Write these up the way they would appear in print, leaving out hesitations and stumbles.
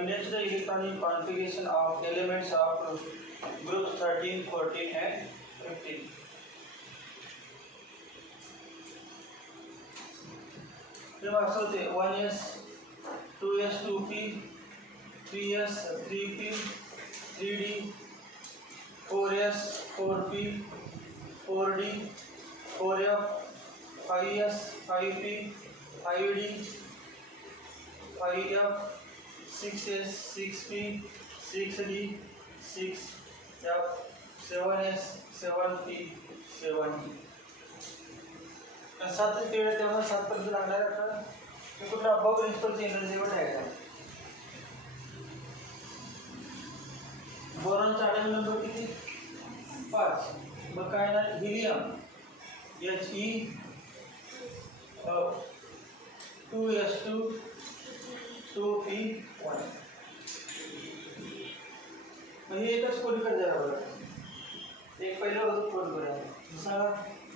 indexed the electronic configuration of elements of groups 13, 14 and 15. तेव्हा असं होते 1s 2s 2p 3s 3p 3d 4s 4p 4d 4f 5s 5p 5d 5f 6s 6p 6d 6f 7s 7p 7d. सातच पिरियड तेव्हा 7 पर्यंत लागणार आपल्याला कुठला अभाव प्रिन्सिपलची एनर्जी वर द्यायचा. बोरॉनचा आटम नंबर किती 5. मग काय ना हिलियम He 2s2 2p1. हे एकच कोड कर जरा बघा. एक पहिलं होतं कोड करूया. दुसरा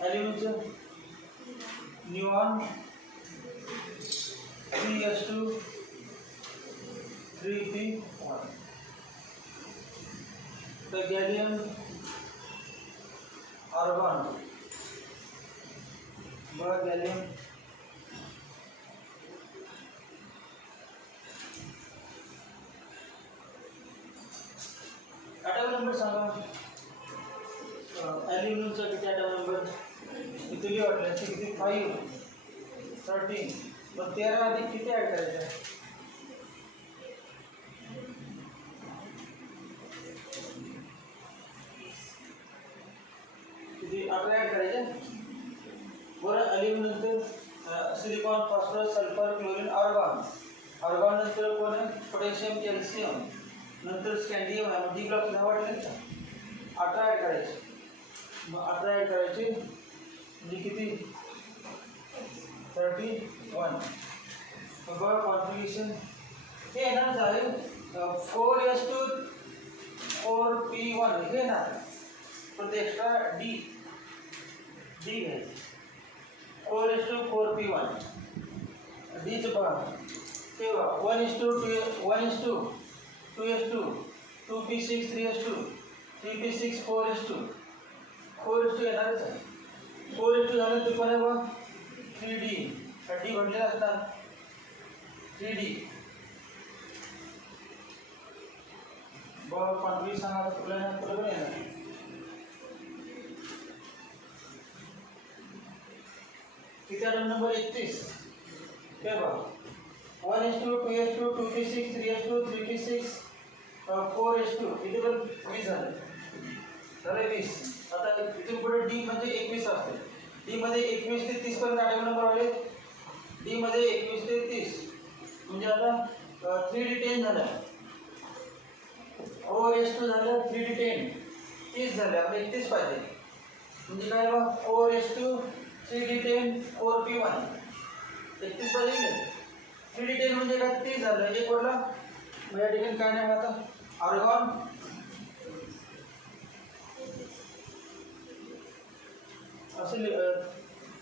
ॲल्युमिनियमचं निऑन 3s2 3p1. तर गॅलियम आर्गॉन बघा गॅलियम आठवा नंबर सांगा. ॲल्युमिनियमचा किती आठवा नंबर किती वाटलं किती 5 13. मग 13 अधिक किती ॲड करायचं किती 11 ॲड करायचे. बरं ॲल्युमिनियम नंतर silicon phosphorus sulphur chlorine argon. Argon नंतर कोण आहे पोटॅशियम कॅल्शियम नंतर स्कॅन्डियम आहे. डी ब्लॉक नाव वाटलं का 18 ॲड करायचे. मग 18 ॲड करायचे म्हणजे किती 31. मग बघा कॉन्फिगरेशन हे येणार झाले 4s2 4p1 हे येणार पण ते एक्स्ट्रा डी घ्यायचे 4s2 4p1 डीचं बघा तेव्हा 1s2 2s2 2p6 3s2 3p6 4s2 येणारच आहे. 4s2 झालं ते पण आहे बघ 3d डी म्हटलेलं असतात 3d. बघ कॉन्फिगरेशन सांगा तुला पण येणार. किती आठवण नंबर 31 हे बघा 1s2 2s2 2p6 3s2 3p6 4s2 इथे पण 20 झालं 20. आता इथून पुढे डी म्हणजे 21 असते. डी मध्ये 21 ते 30 पर्यंत आठवण नंबर आले. डी मध्ये 21 ते 30 म्हणजे आता 3d10 झालं 4s2 झालं 3d10 30 झालं आपले 31 पाहिजे. म्हणजे काय बघा 4s2 3d10 4p1 31 पाहिजे. 3d10 म्हणजे काय 30 झालं एक वरला. मग या ठिकाणी काय नाही आता आर्गॉन असे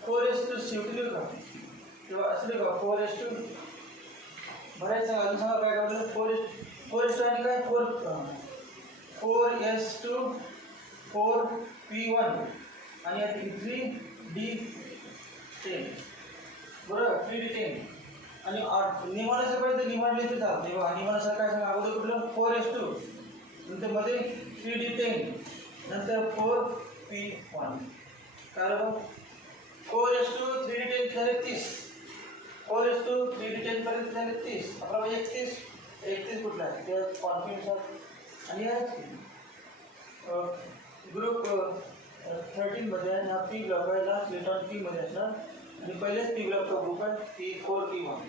4s2 शेवटी लिहू का किंवा असं लिहू का 4s2 भरायचं. अजून सांगा काय करायचं 4s2 आणि काय 4s2 4p1 आणि 3d10 बरोबर 3d10 आणि निमानाचं पाहिजे निमान लिहिते जात निमानाचं काय सांगा अगोदर कुठलं 4s2 नंतर मध्ये 3d10 नंतर 4p1 काय बघ 4s2 3d10 झाले 30 4s2 3d10 पर्यंत झाले 30 आपला म्हणजे 31 कुठला आहे त्या कॉन्फिगरेशन. आणि ग्रुप 13 मध्ये हा पी ब्लॉक आहे ना इलेक्ट्रॉन पी मध्ये असणार आणि पहिलेच पी ब्लॉकचा ग्रुप आहे P4P1.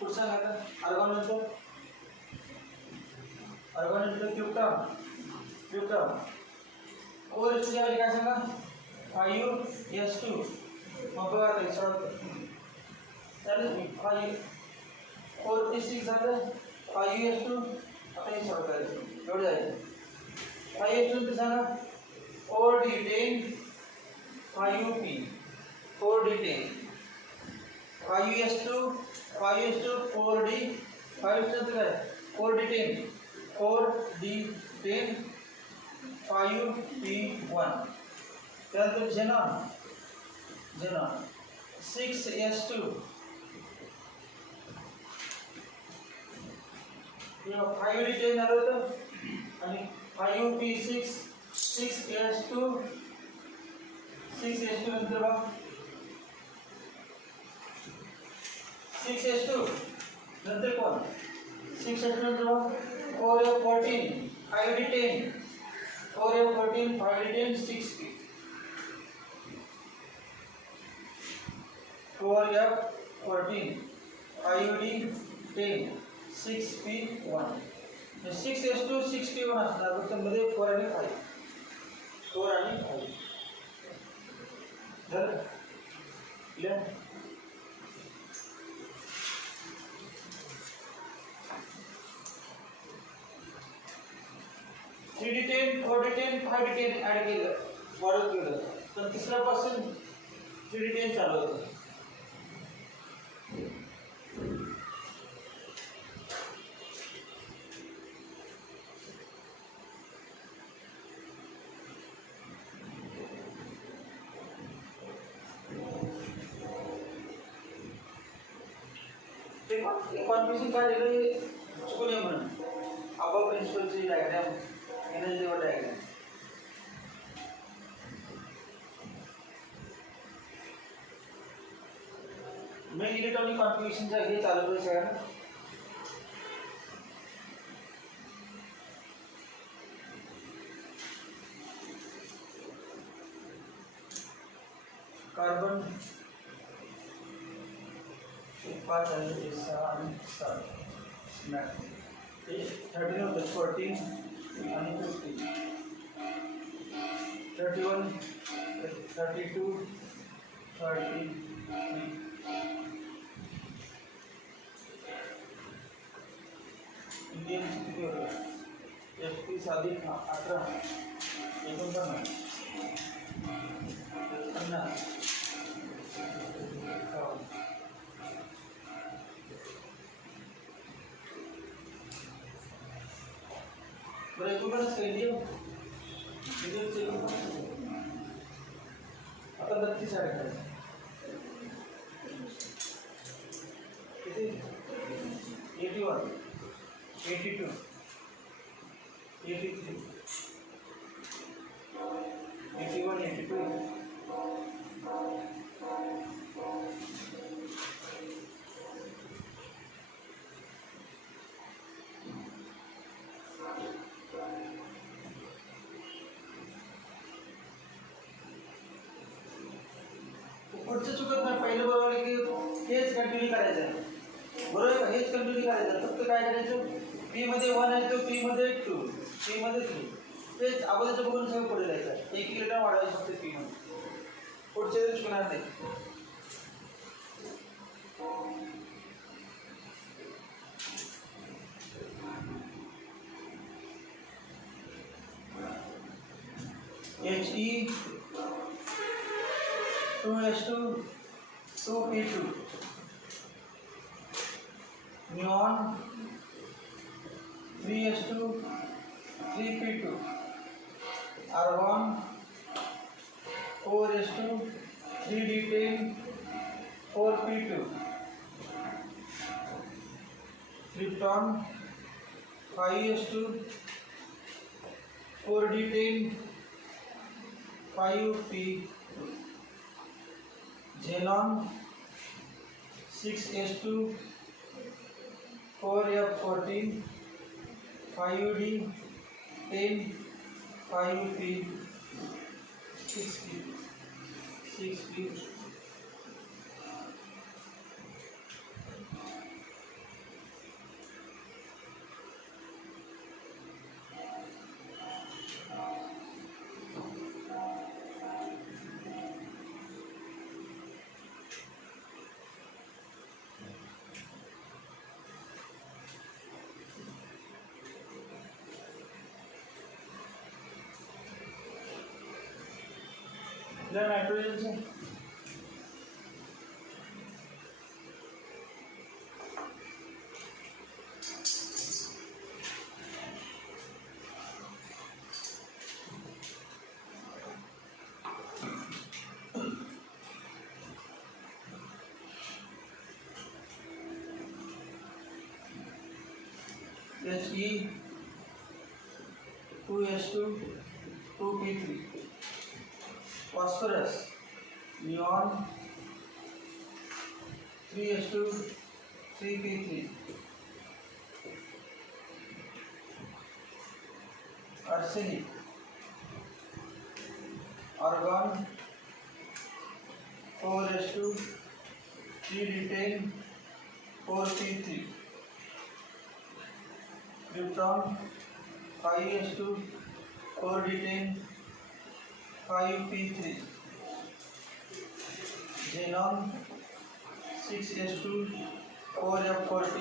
पुढचा काय आर्गॉन नंतर क्युप्टॉन 4s2 च्या काय सांगा 5s2 मग बघा ते सॉल्व चालेल 4p6 झालं 5s2 आता हे सॉल्व करायचं एवढं जायचं 5s2 ते सांगा 4d10 5p 4d10 5s2 4d five strength का है 4d10 4d10 5p1 त्यानंतर झेनॉन झेनॉन 6s2 5d10 झालं होतं आणि 5p6 6s2 नंतर बघ 6s2 नंतर कोण 6s2 नंतर बघ 4f14 5d10 4f14 5d10 6p 4f14 5d10 6p1 6s2 6p1 असणार फक्त मध्ये 4 आणि 5 4 आणि 5 झालं clear 3d10 4d10 5d10 add केलं वाढवत गेलं पण तिसऱ्यापासून 3d10 चालू होतं कॉन्फ्युजन काय झालं चुकू नये म्हणून अबव प्रिन्सिपलची diagram energy level diagram main electronic कॉन्फिगरेशनचा हे चालू आहे सगळ्यांना कार्बन 5 आणि 6 13 होतं 14 आणि 15 31 32 33 इंडियन किती होतं 31 अधिक 18 49 50 बरं एकूणच इंडियन आता 32 ॲड करायचं किती 81 82 83 81 82 पुढचं चुकत नाही पहिलं बरोबर आहे की हेच कंटिन्यू करायचं आहे बरोबर हेच कंटिन्यू करायचं फक्त काय करायचं पी मध्ये 1 आहे तो पी मध्ये 2 पी मध्ये 3 तेच अगोदरचं बघून सगळं पुढे जायचं 1 लिटर वाढवायचं फक्त पी मध्ये पुढचे चुकणार नाही HE 2s2 2p2 neon 3s2 3p2 argon 4s2 3d10 4p2 krypton 5s2 4d10 5p xenon 6s2 4f14 5d10 5p 6p nitrogen से He 2s2 2p3. Phosphorus neon 3s2 3p3. Arsenic argon 4s2 3d10 4p3. Krypton 5s2 4d10 5p3. Xenon 6s2 4f14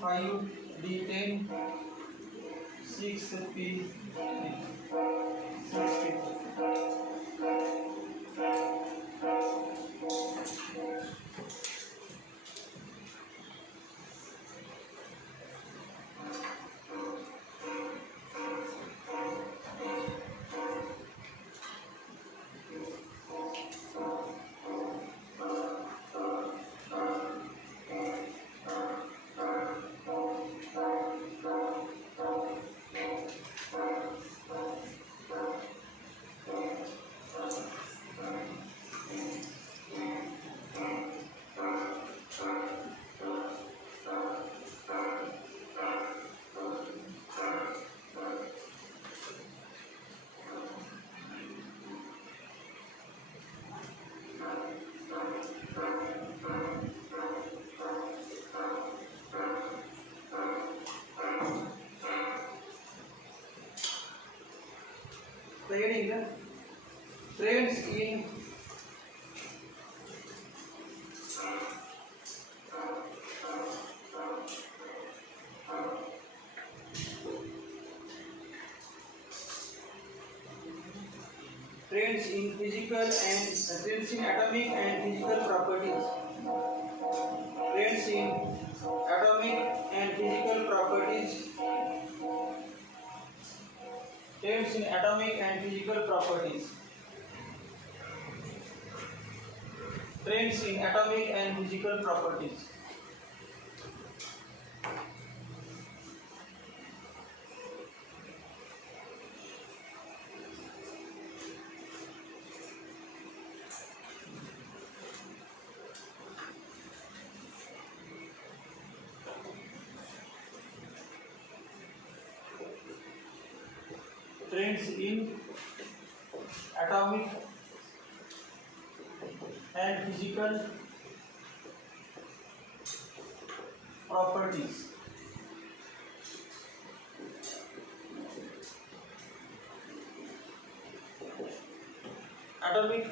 5d10 6p3. 6p3. The heading is trends in physical and trends in atomic and physical properties. Trends in atomic and physical properties. Trends in atomic and physical properties. Trends in atomic and physical properties. Trends in atomic and physical properties. Atomic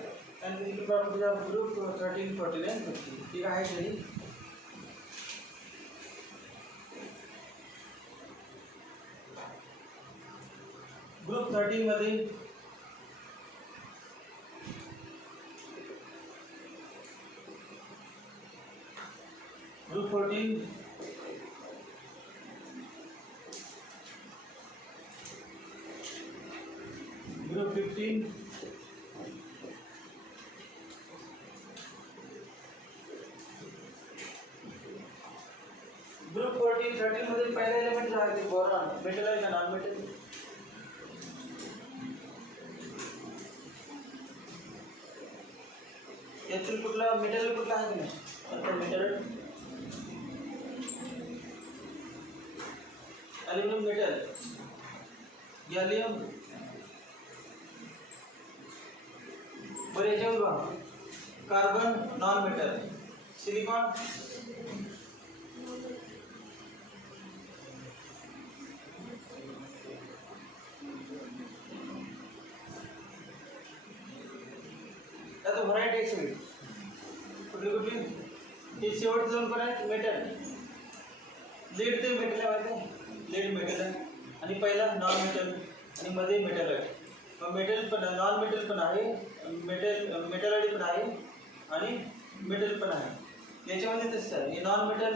and physical properties of group 13, 14 and 15. ठीक आहे सही. ग्रुप 13 मध्ये ग्रुप 14 ग्रुप 15 ग्रुप 14 13 मध्ये पहिला एलिमेंट आहे boron. Metal आहे का non metal? यातील कुठला मेटल कुठला आहे की नाही? आता मेटल अल्युमिनियम मेटल, गॅलियम, बरं याच्यावर बघा कार्बन नॉन मेटल, सिलिकॉन आता व्हरायटी आहे सगळी कुठली कुठली. हे शेवटचं दोन पण आहेत मेटल. लेड ते मेटल आहे, लेड मेटल आहे आणि पहिला नॉन मेटल आणि मध्ये मेटल आहे. मग मेटल पण नॉन मेटल पण आहे, मेटल पण आहे आणि मेटल पण आहे. याच्यामध्ये तसं आहे. हे non metal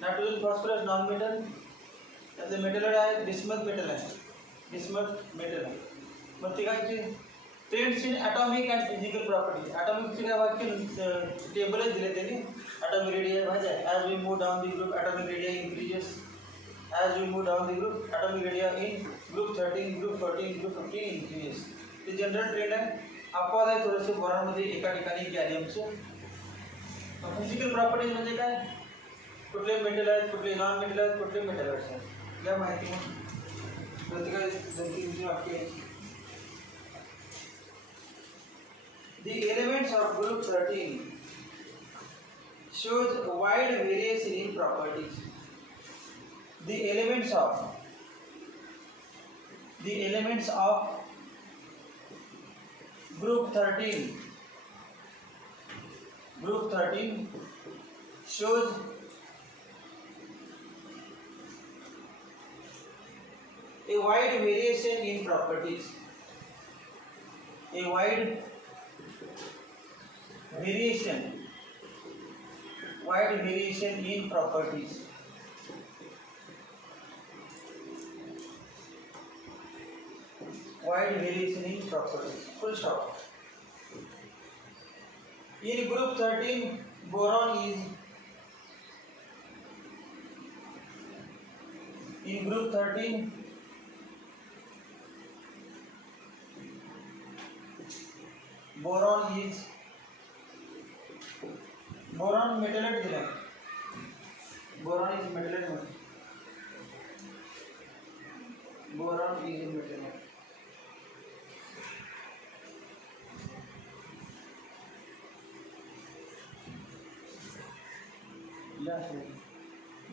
nitrogen phosphorus non metal, त्यातले मेटल आहे बिस्मथ मेटल आहे, बिस्मथ मेटल आहे. मग ते काय trends in atomic and physical property. ॲटॉमिकचे काय वाक्य टेबलच दिले त्यांनी. ॲटॉमिक रेडिया माहिती आहे. As we move down the group atomic radii increases As we move down the group, atomic area in group 13, group 14, group 15 increases. The general trend आहे. अपवाद आहे थोडेसे बोरॉनमध्ये एका ठिकाणी गॅलियमचे. फिजिकल प्रॉपर्टीज म्हणजे काय? कुठले मेटल आहेत, कुठले नॉन मेटल आहेत, कुठले मेटल्स आहेत या माहिती प्रत्येकाची दोन-तीन वाक्य आहेत. The elements of group 13 shows wide variation in properties. The elements of group 13 shows a wide variation in properties. A wide variation in properties. Wide variation in properties. Full stop. In group 13, boron is boron metalite दिला. Boron is metalite. Boron is metalite.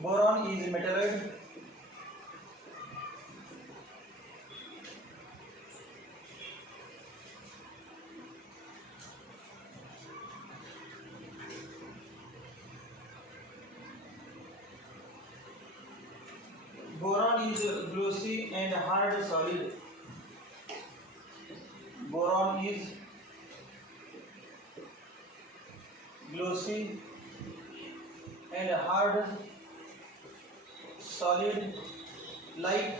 Boron is metalloid. Boron is glossy and hard solid. Boron is glossy and hard solid like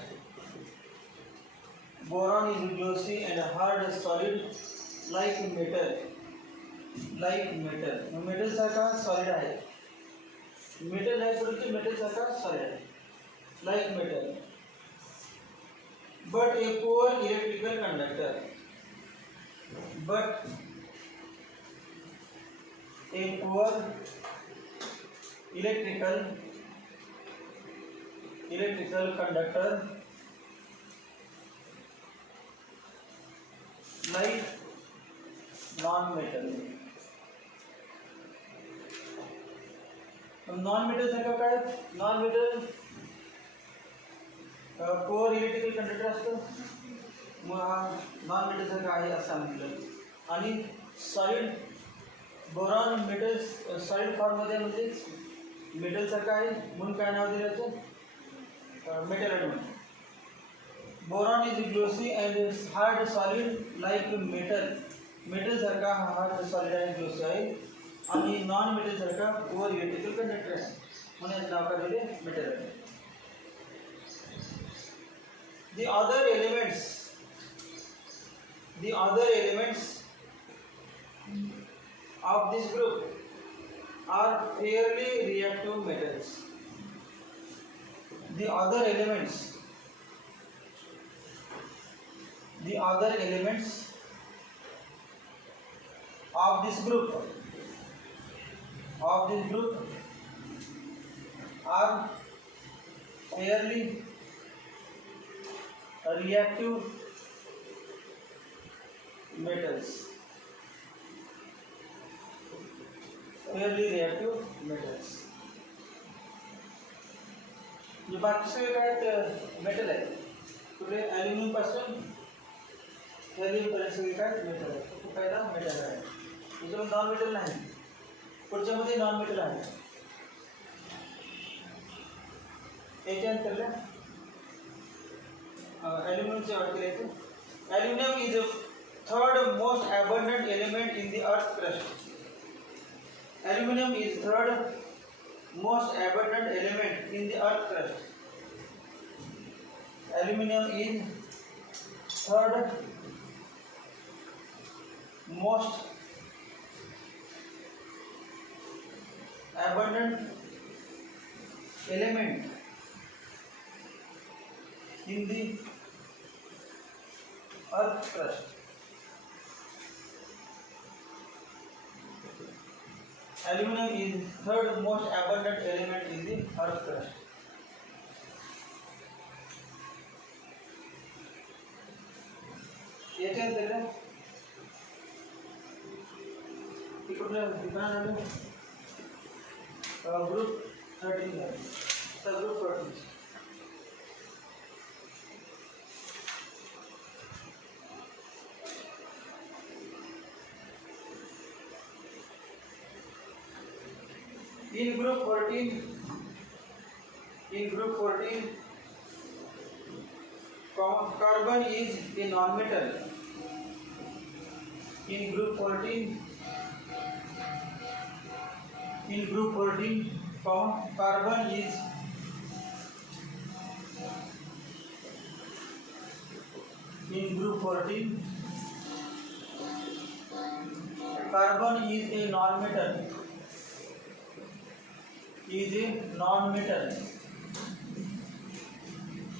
boron is glossy and hard solid like metal. Metal सारखा सॉलिड आहे. मेटल आहे परंतु मेटल सारखा सॉलिड आहे. like metal, but a poor electrical conductor. But a poor electrical conductor like non-metal. non-metal सारखा काय? non-metal poor electrical conductor असतं, मग हा नॉन मेटल सारखा आहे असं सांगितलं. आणि सॉलिड बोरॉन मेटल सॉलिड फॉर्ममध्ये म्हणजे मेटल सारखा आहे म्हणून काय नाव दिलं याचं? मेटलाइट म्हणून. Boron is glossy and hard solid like metal सारखा हा हार्ड सॉलिड आणि ग्लोसी आहे. आणि नॉन मेटल सारखा पोअर इलेक्ट्रिकल कंडक्टर आहे म्हणून याचं नाव काय दिले? मेटलाइट. The other elements of this group are fairly reactive metals. The other elements of this group are fairly reactive metals. जे बाकी सगळे काय मेटल आहे. कुठे ॲल्युमिनियम पासून हेलियम पर्यंत सगळे काय मेटल आहे. पहिला मेटल आहे. दुसरं नॉन मेटल नाही. पुढच्यामध्ये नॉन मेटल आहे. याच्यानंतर aluminum aluminum is the third most abundant element in the earth crust. Aluminum is third most abundant element in the earth crust. Aluminum is third most abundant element in the earth crust. Aluminum is third most abundant element in the earth crust. Group 13 subgroup 14. In group 14, carbon is a non-metal. In group 14, carbon is a non-metal.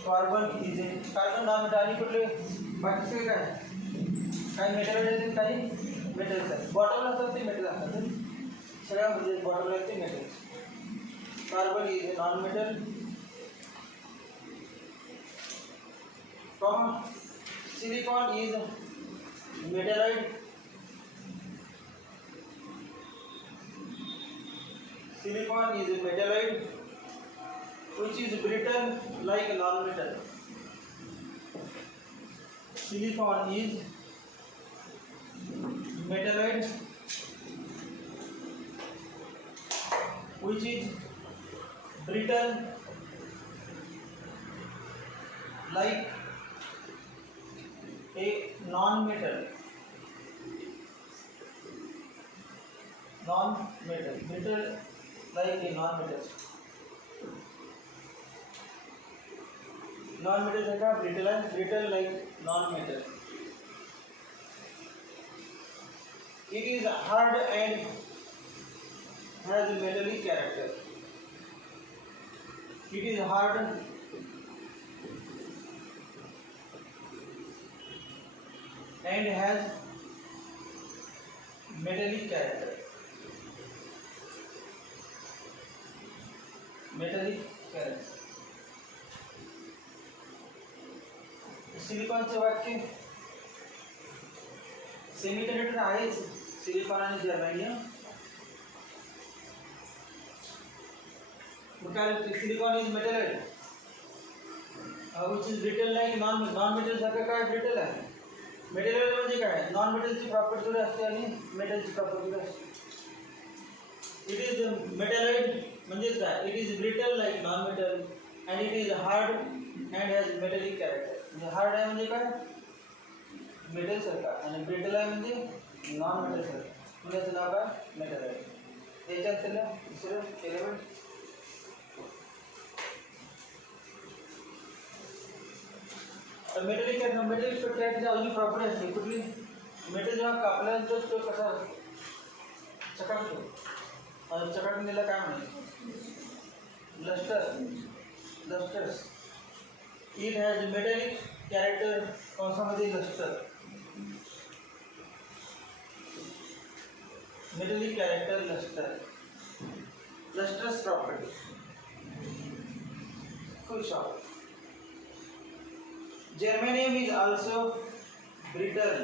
Carbon non-metal आणि कुठले बाकी सगळे काय काही मेटल आहेत काही मेटल आहेत. बॉटल असतात ते मेटल असतात. सगळ्यामध्ये बॉटल आहेत ते metal. Carbon is a non metal. Silicon is मेटलाइट. Silicon is a metallite which is brittle like a non-metal. Silicon is metallite which is brittle like a non-metal. Brittle like a non-metal. Non-metal है क्या? Brittle like non-metal. It is hard and has a metallic character. It is hard and has metallic character. सिलिकॉनचे वाक्य सेमीकंडक्टर आहेच. सिलिकॉन आणि germanium. Silicon is मेटलाइट which is brittle like non-metal सारखं काय ब्रिटल आहे. मेटलाइट म्हणजे काय? नॉन मेटलची प्रॉपर्टी थोडी असते आणि मेटलची प्रॉपर्टी थोडी असते. इट इज मेटलाइट म्हणजेच काय? It is brittle like non metal and it is hard and has metallic character. म्हणजे हार्ड आहे म्हणजे काय? मेटल सारखा. आणि ब्रिटल आहे म्हणजे नॉन मेटल सारखा. म्हणजे याचं नाव काय? मेटलाइट. त्याच्यात त्याला दुसरं एलिमेंट मेटलिक कॅरेक्टरची अजून प्रॉपर्टी असते. कुठली? मेटल जेव्हा कापल्यानंतर तो कसा चकाकतो. चकाकणीला काय म्हणायचं? Lustres. It has metallic character. कंसामध्ये metallic character lustres property. Full short. Germanium is also brittle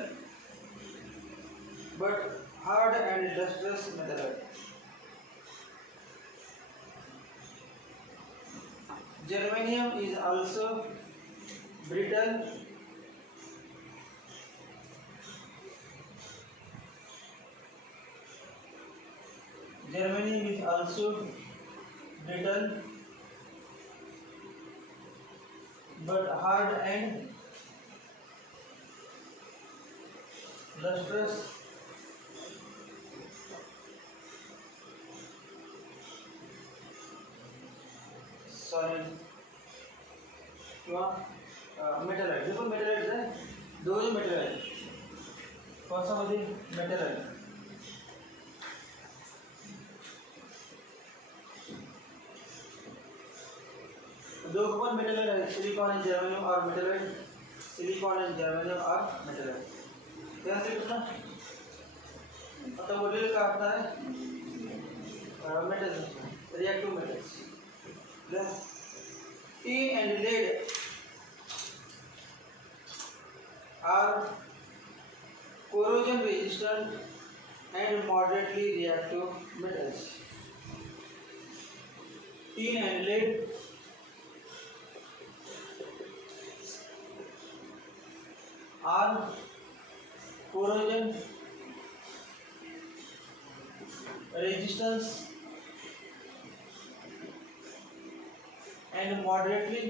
but hard and lustrous metalite. Germanium is also brittle but hard and lustrous solid किंवा मेटलाइट. हे पण मेटलाइट आहे. दोन्ही मेटलाइट. कंसामध्ये मेटलाइट. दो कौन मेटल है, सिलिकॉन एंड जर्मेनियम और मेटल, सिलिकॉन एंड जर्मेनियम और मेटल। ध्यान से पूछना, मतलब मॉड्यूल का आता है metal, reactive metals. Tin and lead are corrosion resistant and moderately reactive metals. Tin and lead are corrosion resistance and moderately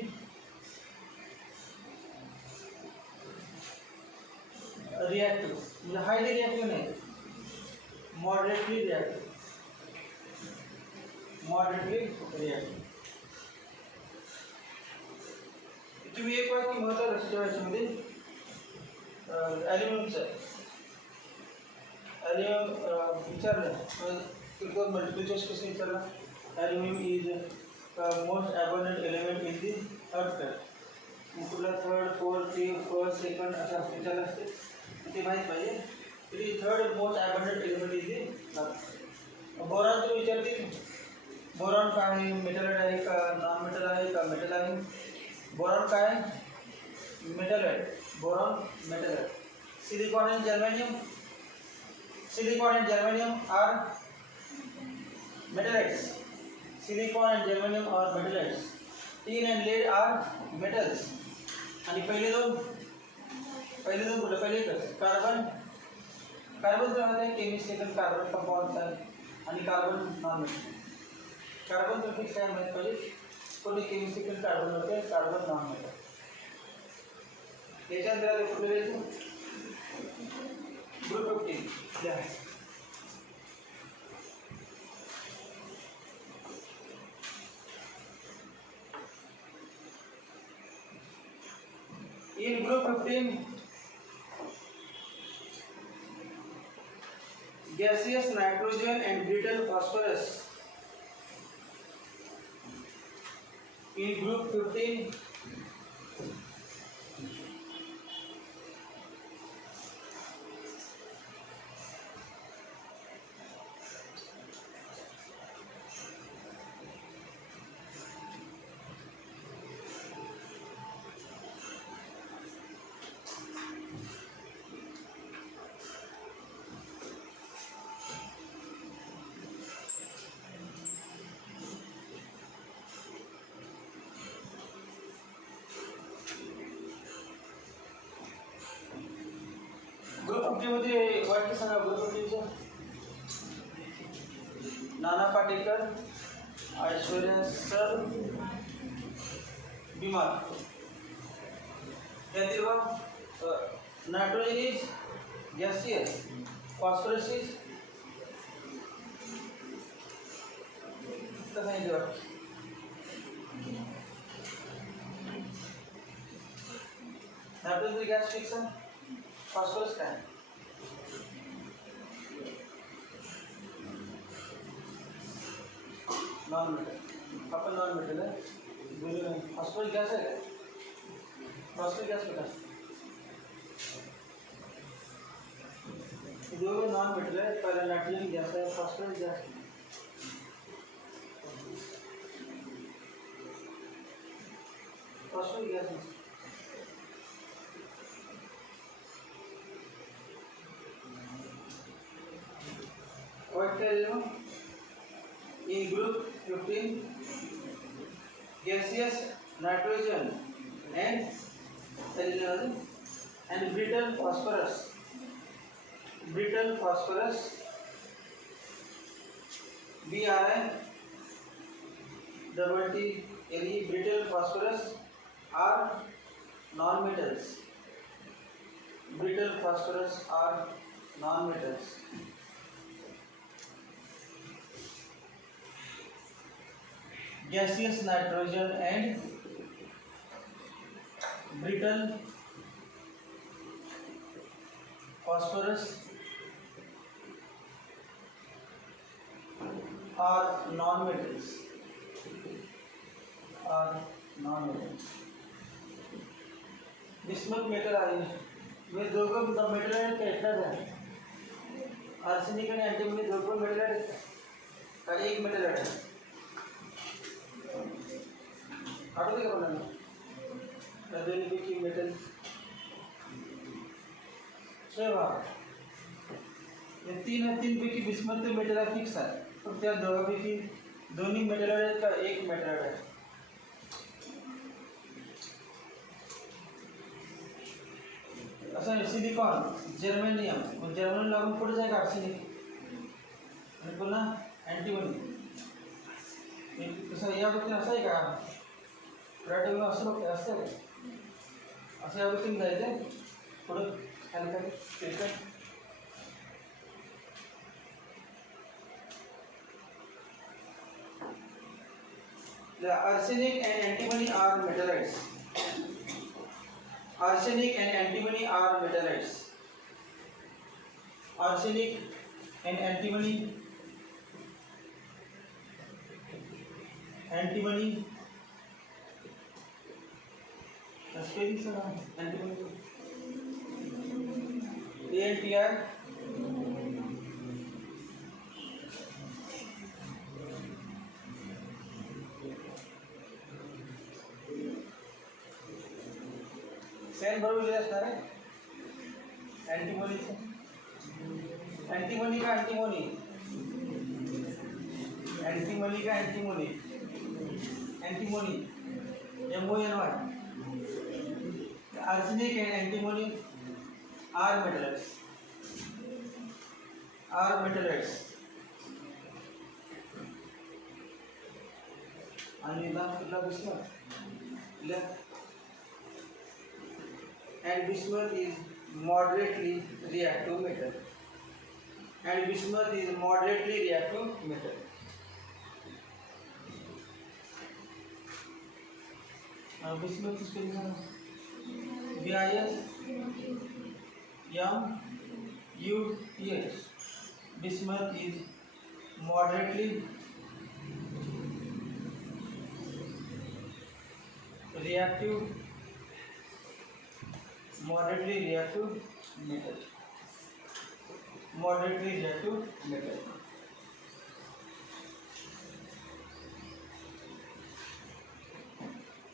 reactive, मतलब हाईली रिएक्टिव नहीं, मॉडरेटली रिएक्टिव, मॉडरेटली रिएक्टिव। तुम्ही एक वाक्य महत्त्वाचं लक्षात ठेवा याच्यामध्ये, ॲल्युमिनियमचं ॲल्युमिनियम विचारलं किंवा मल्टिपल चॉईस कसं विचारलं, aluminium is most abundant element in the earth crust, मग तुला थर्ड फोर्थ फर्स्ट सेकंड असं विचारलं असते ते माहीत पाहिजे। It third most abundant element is the. Boron तुम्ही विचारतील, बोरॉन काय आहे, मेटल आहे का नॉन मेटल आहे का मेटल आहे, बोरॉन काय मेटल आहे, बोरॉन मेटल आहे। Silicon and germanium, silicon and germanium are metalloids, silicon and germanium are metalloids. Tin and lead are metals. आणि पहिले दोन कुठे, पहिले एकच कार्बन, कार्बन जो आहे केमिस्ट्रिकल कार्बन कंपाउंड आहे आणि कार्बन नॉन मेटल। कार्बन तो फिक्स आहे माहिती पाहिजे, कोणी केमिस्ट्रिकल कार्बन होते, कार्बन नॉन मेटल। याच्यानंतर कुठले ग्रुप 15 द्या। In group 15, gaseous nitrogen and brittle phosphorus. In group 15, मध्ये वाक्य सांगा ग्रुप 15चं। नाना पाटेकर, ऐश्वर्या सर, बीमार। त्यातील nitrogen is gaseous, phosphorus is nitrogen gas fiction, phosphorus काय नॉन मेटल, आपण नॉन मेटल है, बोलो नहीं। फॉस्फरस गैस है, फॉस्फरस गैस बेटा जो नॉन मेटल है, पहले नाइट्रोजन गैस है, फॉस्फरस गैस, फॉस्फरस गैस है। What tell you? In group 15, gaseous nitrogen and brittle phosphorus. Brittle phosphorus, BRN, brittle phosphorus are non-metals. Brittle phosphorus are non-metals. Gaseous nitrogen and brittle phosphorus are non-metals. Are non metal bismuth metal आहे म्हणजे दोघं मेटल आहेत का एकटाच आहे आर्सेनिक आणि अँटीमनी दोघं मेटल आहेत का एक मेटल आहे आठवते का मला त्या दोन्हीपैकी मेटल तीनपैकी बिस्मथ मेटल आहे फिक्स आहे पण त्या दोघांपैकी दोन्ही मेटल आहेत का एक मेटल आहे असं आहे सिलिकॉन जर्मेनियम जर्मनी लागून पुढे जाय का आर्सेनिक आणि पुन्हा अँटीमनी कसं या बाबतीत असं आहे का प्रॅक्टिकल असं बघते असं असं या बाबतीत जायचं पुढं खाली खाली paper The arsenic and antimony are metallites. Arsenic and antimony are metallites. Arsenic and antimony. Antimony. Spelling sir. Antimony. ANTI. सेन बरोबर लिहिले असणार आहे अँटीमोनीचं अँटीमोनी का अँटीमोनी अँटीमोनी का antimony antimony MONY arsenic and antimony are metalloids आणि दाखवला bismuth and bismuth is moderately reactive metal bismuth is spelling BISMUTH bismuth is moderately reactive metal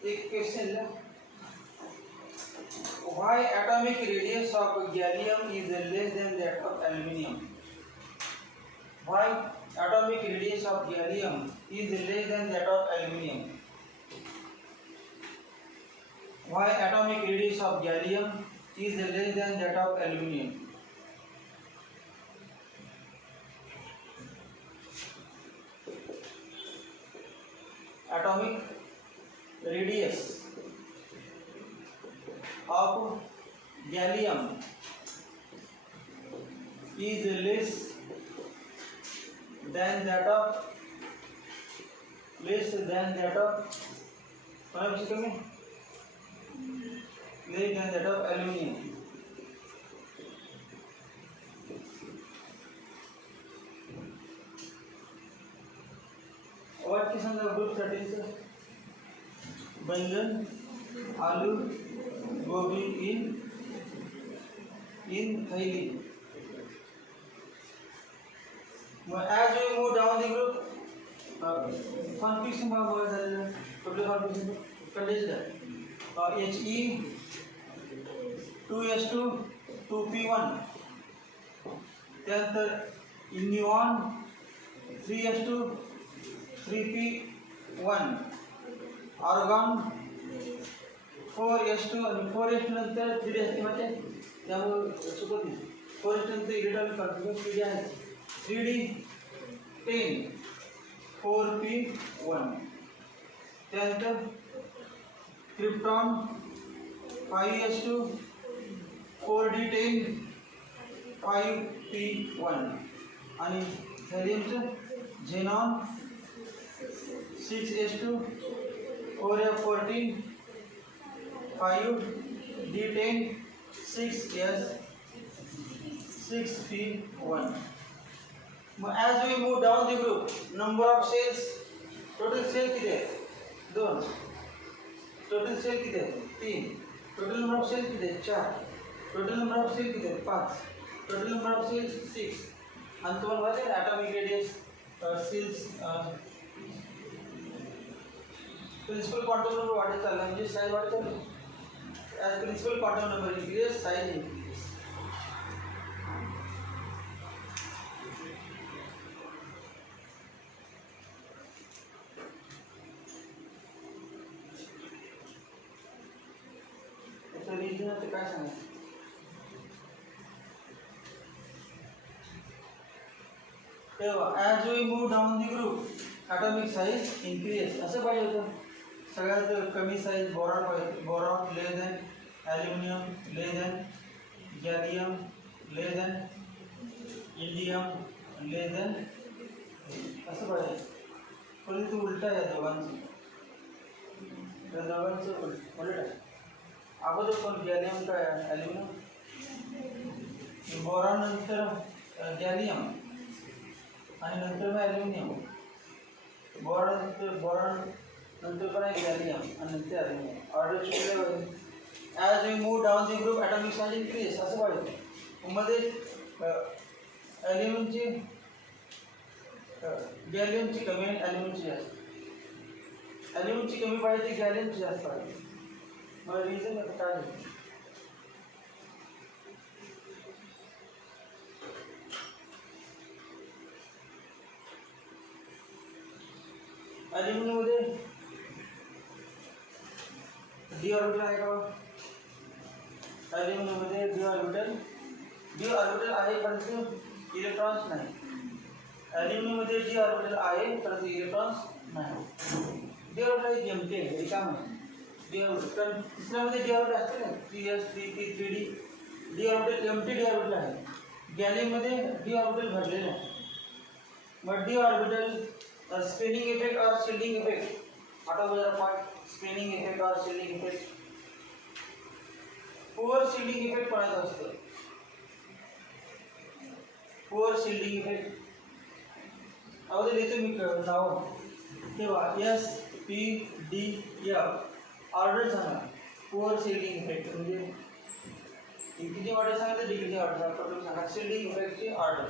एक क्वेश्चन है why atomic radius of gallium is less than that of aluminium why atomic radius of gallium is less than that of aluminium why atomic radius of gallium is less than that of aluminium atomic radius of gallium is less than that of less than that of aluminium what किस्म का ग्रुप 13 से बैंगन आलू गोभी in thailand as we move down the group confusion by more than total confusion condition He 2s2 2p1 then neon 3s2 3p1 argon 4s2 आणि 4s2 नंतर 3s2 मध्ये त्यामुळे चुकत नाही 4s2 नंतर इलेक्ट्रॉन कॉन्फिगरेशन 3d आहे 3d 10 4p1 त्यानंतर क्रिप्टॉन 5s2 4d10 5p1 आणि हेलियमचं xenon 6s2 4f14 5d10 6s 6p1 as we move down the group number of cells total cells किती आहेत 2 टोटल सेल किती आहेत 3. टोटल नंबर ऑफ सेल किती आहेत 4. टोटल नंबर ऑफ सेल किती आहेत 5. Total number of shell 6. आणि तुम्हाला माहिती आहे atomic radius shells principal quantum number वाढत चालला म्हणजे साईज वाढत चालली. As principal quantum number increase size increase. Reason ते काय सांगायचं तेव्हा as we move down the group atomic size increase असं पाहिजे होतं. सगळ्यात कमी साईज बोरॉन पाहिजे. Boron less than aluminium less than gallium less than indium less than असं पाहिजे. परंतु उलट आहे दोघांचं. त्या दोघांचं उलट आहे. अगोदर पण गॅलियम काय ॲल्युमिनियम बोरॉन नंतर गॅलियम आणि नंतर मग ॲल्युमिनियम. बोरॉन नंतर पण आहे गॅलियम आणि नंतर ॲल्युमिनियम. ऑर्डर केल्यावर as we move down the group atomic size increase असं पाहिजे. मध्ये ॲल्युमिनियमची गॅलियमची कमी आणि ॲल्युमिनियमची जास्त. ॲल्युमिनियमची कमी पाहिजे ती गॅलियमची जास्त पाहिजे. मग रिझन काय आहे ॲल्युमिनियममध्ये डी ऑर्बिटल आहे का. ॲल्युमिनियममध्ये डी ऑर्बिटल आहे परंतु इलेक्ट्रॉन्स नाही. ॲल्युमिनियममध्ये डी ऑर्बिटल आहे परंतु इलेक्ट्रॉन्स नाही. डी ऑर्बिटल एक एम्प्टी आहे रिकाम आहे. डी ऑर्बिटल कारण तिसऱ्यामध्ये डी ऑर्बिटल असते ना 3s 3p 3d. D orbital empty D orbital आहे. गॅलियममध्ये डी ऑर्बिटल भरलेले आहे. मग डी ऑर्बिटल स्पिनिंग इफेक्ट और शिल्डिंग इफेक्ट आठवतो जरा पाठ. स्पिनिंग इफेक्ट और shielding effect. Poor shielding effect कोणाचा असतो. पुअर शिल्डिंग इफेक्ट अगोदर लिहितो मी नाव तेव्हा S P D F order सांगा. पुअर शिल्डिंग इफेक्ट म्हणजे किती ऑर्डर सांगितलं डिग्री ऑर्डर टोटल सांगा. शिल्डिंग इफेक्टची ऑर्डर.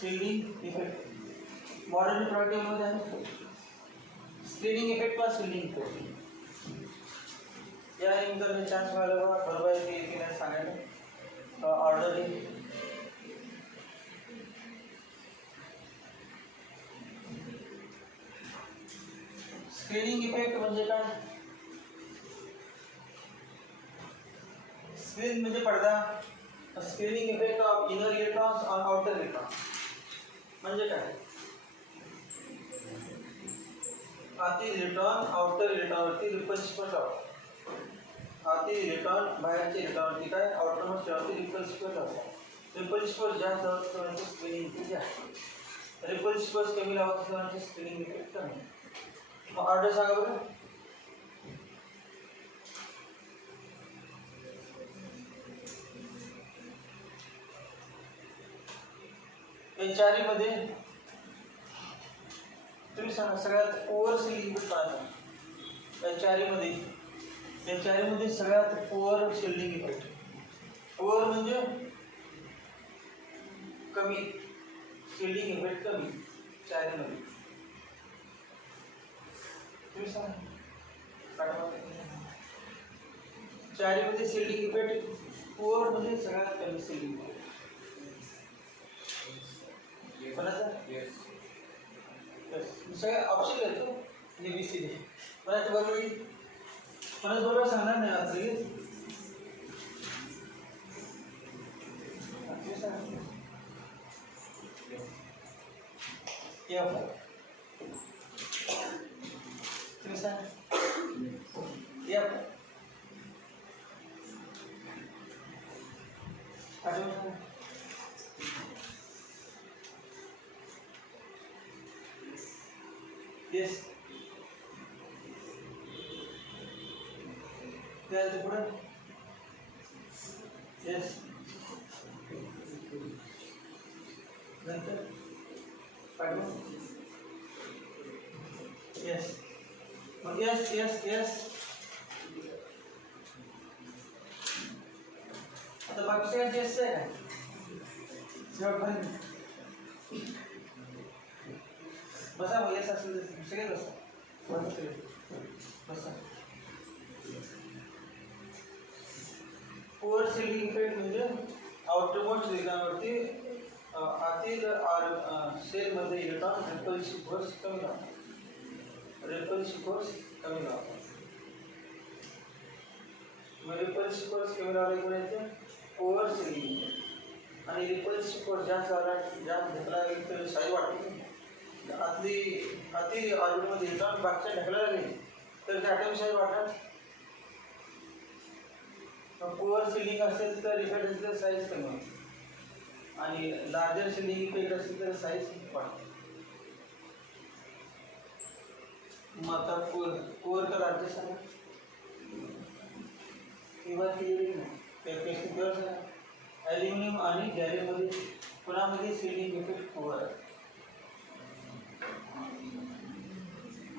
शिल्डिंग इफेक्ट मॉडर्न प्रॉपर्टीमध्ये आहे. स्क्रीनिंग इफेक्ट किंवा शिल्डिंग इफेक्ट या इंटर चान्स मिळाला बघा बरोबर आहे की नाही सांगायला. ऑर्डर स्क्रीनिंग इफेक्ट म्हणजे काय. स्क्रीन म्हणजे पडदा. Screening effect of inner electrons on outer electrons म्हणजे काय. आतील इलेक्ट्रॉन आउटर इलेक्ट्रॉनवरती रिपल्सिव्ह ठेवतात. आतील इलेक्ट्रॉन बाहेरचे इलेक्ट्रॉनवरती काय आउटर मोस्ट ठेवते रिपल्सिव्ह ठेवतात. रिपल्सिव्ह जास्त लावत स्क्रीनिंग इफेक्ट जास्त. रिपल्सिव्ह कमी लावत स्क्रीनिंग इफेक्ट कमी. मग ऑर्डर सांगा बरं. या चारीमध्ये तुम्ही सांगा सगळ्यात ओव्हर शिल्डिंग इफेक्ट काय. या चारीमध्ये सगळ्यात ओव्हर शिल्डिंग इफेक्ट. ओव्हर म्हणजे कमी. शिल्डिंग इफेक्ट कमी चारीमध्ये. तुम्ही सांगा चारीमध्ये शिल्डिंग इफेक्ट ओव्हर म्हणजे सगळ्यात कमी शिल्डिंग इफेक्ट. सगळ्या ऑप्शन घेतो ABCD मला बरोबर सांगणार नाही आज Yes. There's the Yes. Then S. Mug S S S आता बाकीच्या एस आहे काय शेवटपर्यंत बसा. मग एस असेल तर सगळे बसा. बसा सगळे बसा. पुअर सिलिंग इफेक्ट म्हणजे आउटरमोस्ट रिजनवरती आतील सेलमध्ये इलेक्ट्रॉन रिपल्सिव्ह फोर्स कमी लावतात. रिपल्सिव्ह फोर्स कमी लावतात. मग रिपल्सिव्ह फोर्स कमी लावले कोणाचे पुअर सिलिंग आणि रिपल्सिव्ह फोर्स जास्त झाला जास्त ढकला तर साई वाटते. आतील ऑर्बिटमध्ये इलेक्ट्रॉन बागच्या ढकला लागले तर त्या ॲटम साईज वाटतात. पुअर सिलिंग असेल तर इफेक्ट असेल तर साईज कमी होते आणि लार्जर सिलिंग इफेक्ट असेल तर साईज वाढते. मग आता पुअर का लार्जर सांगा किंवा प्युअर सांगा. ॲल्युमिनियम आणि गॅलियममध्ये कोणामध्ये सिलिंग इफेक्ट पुअर आहे.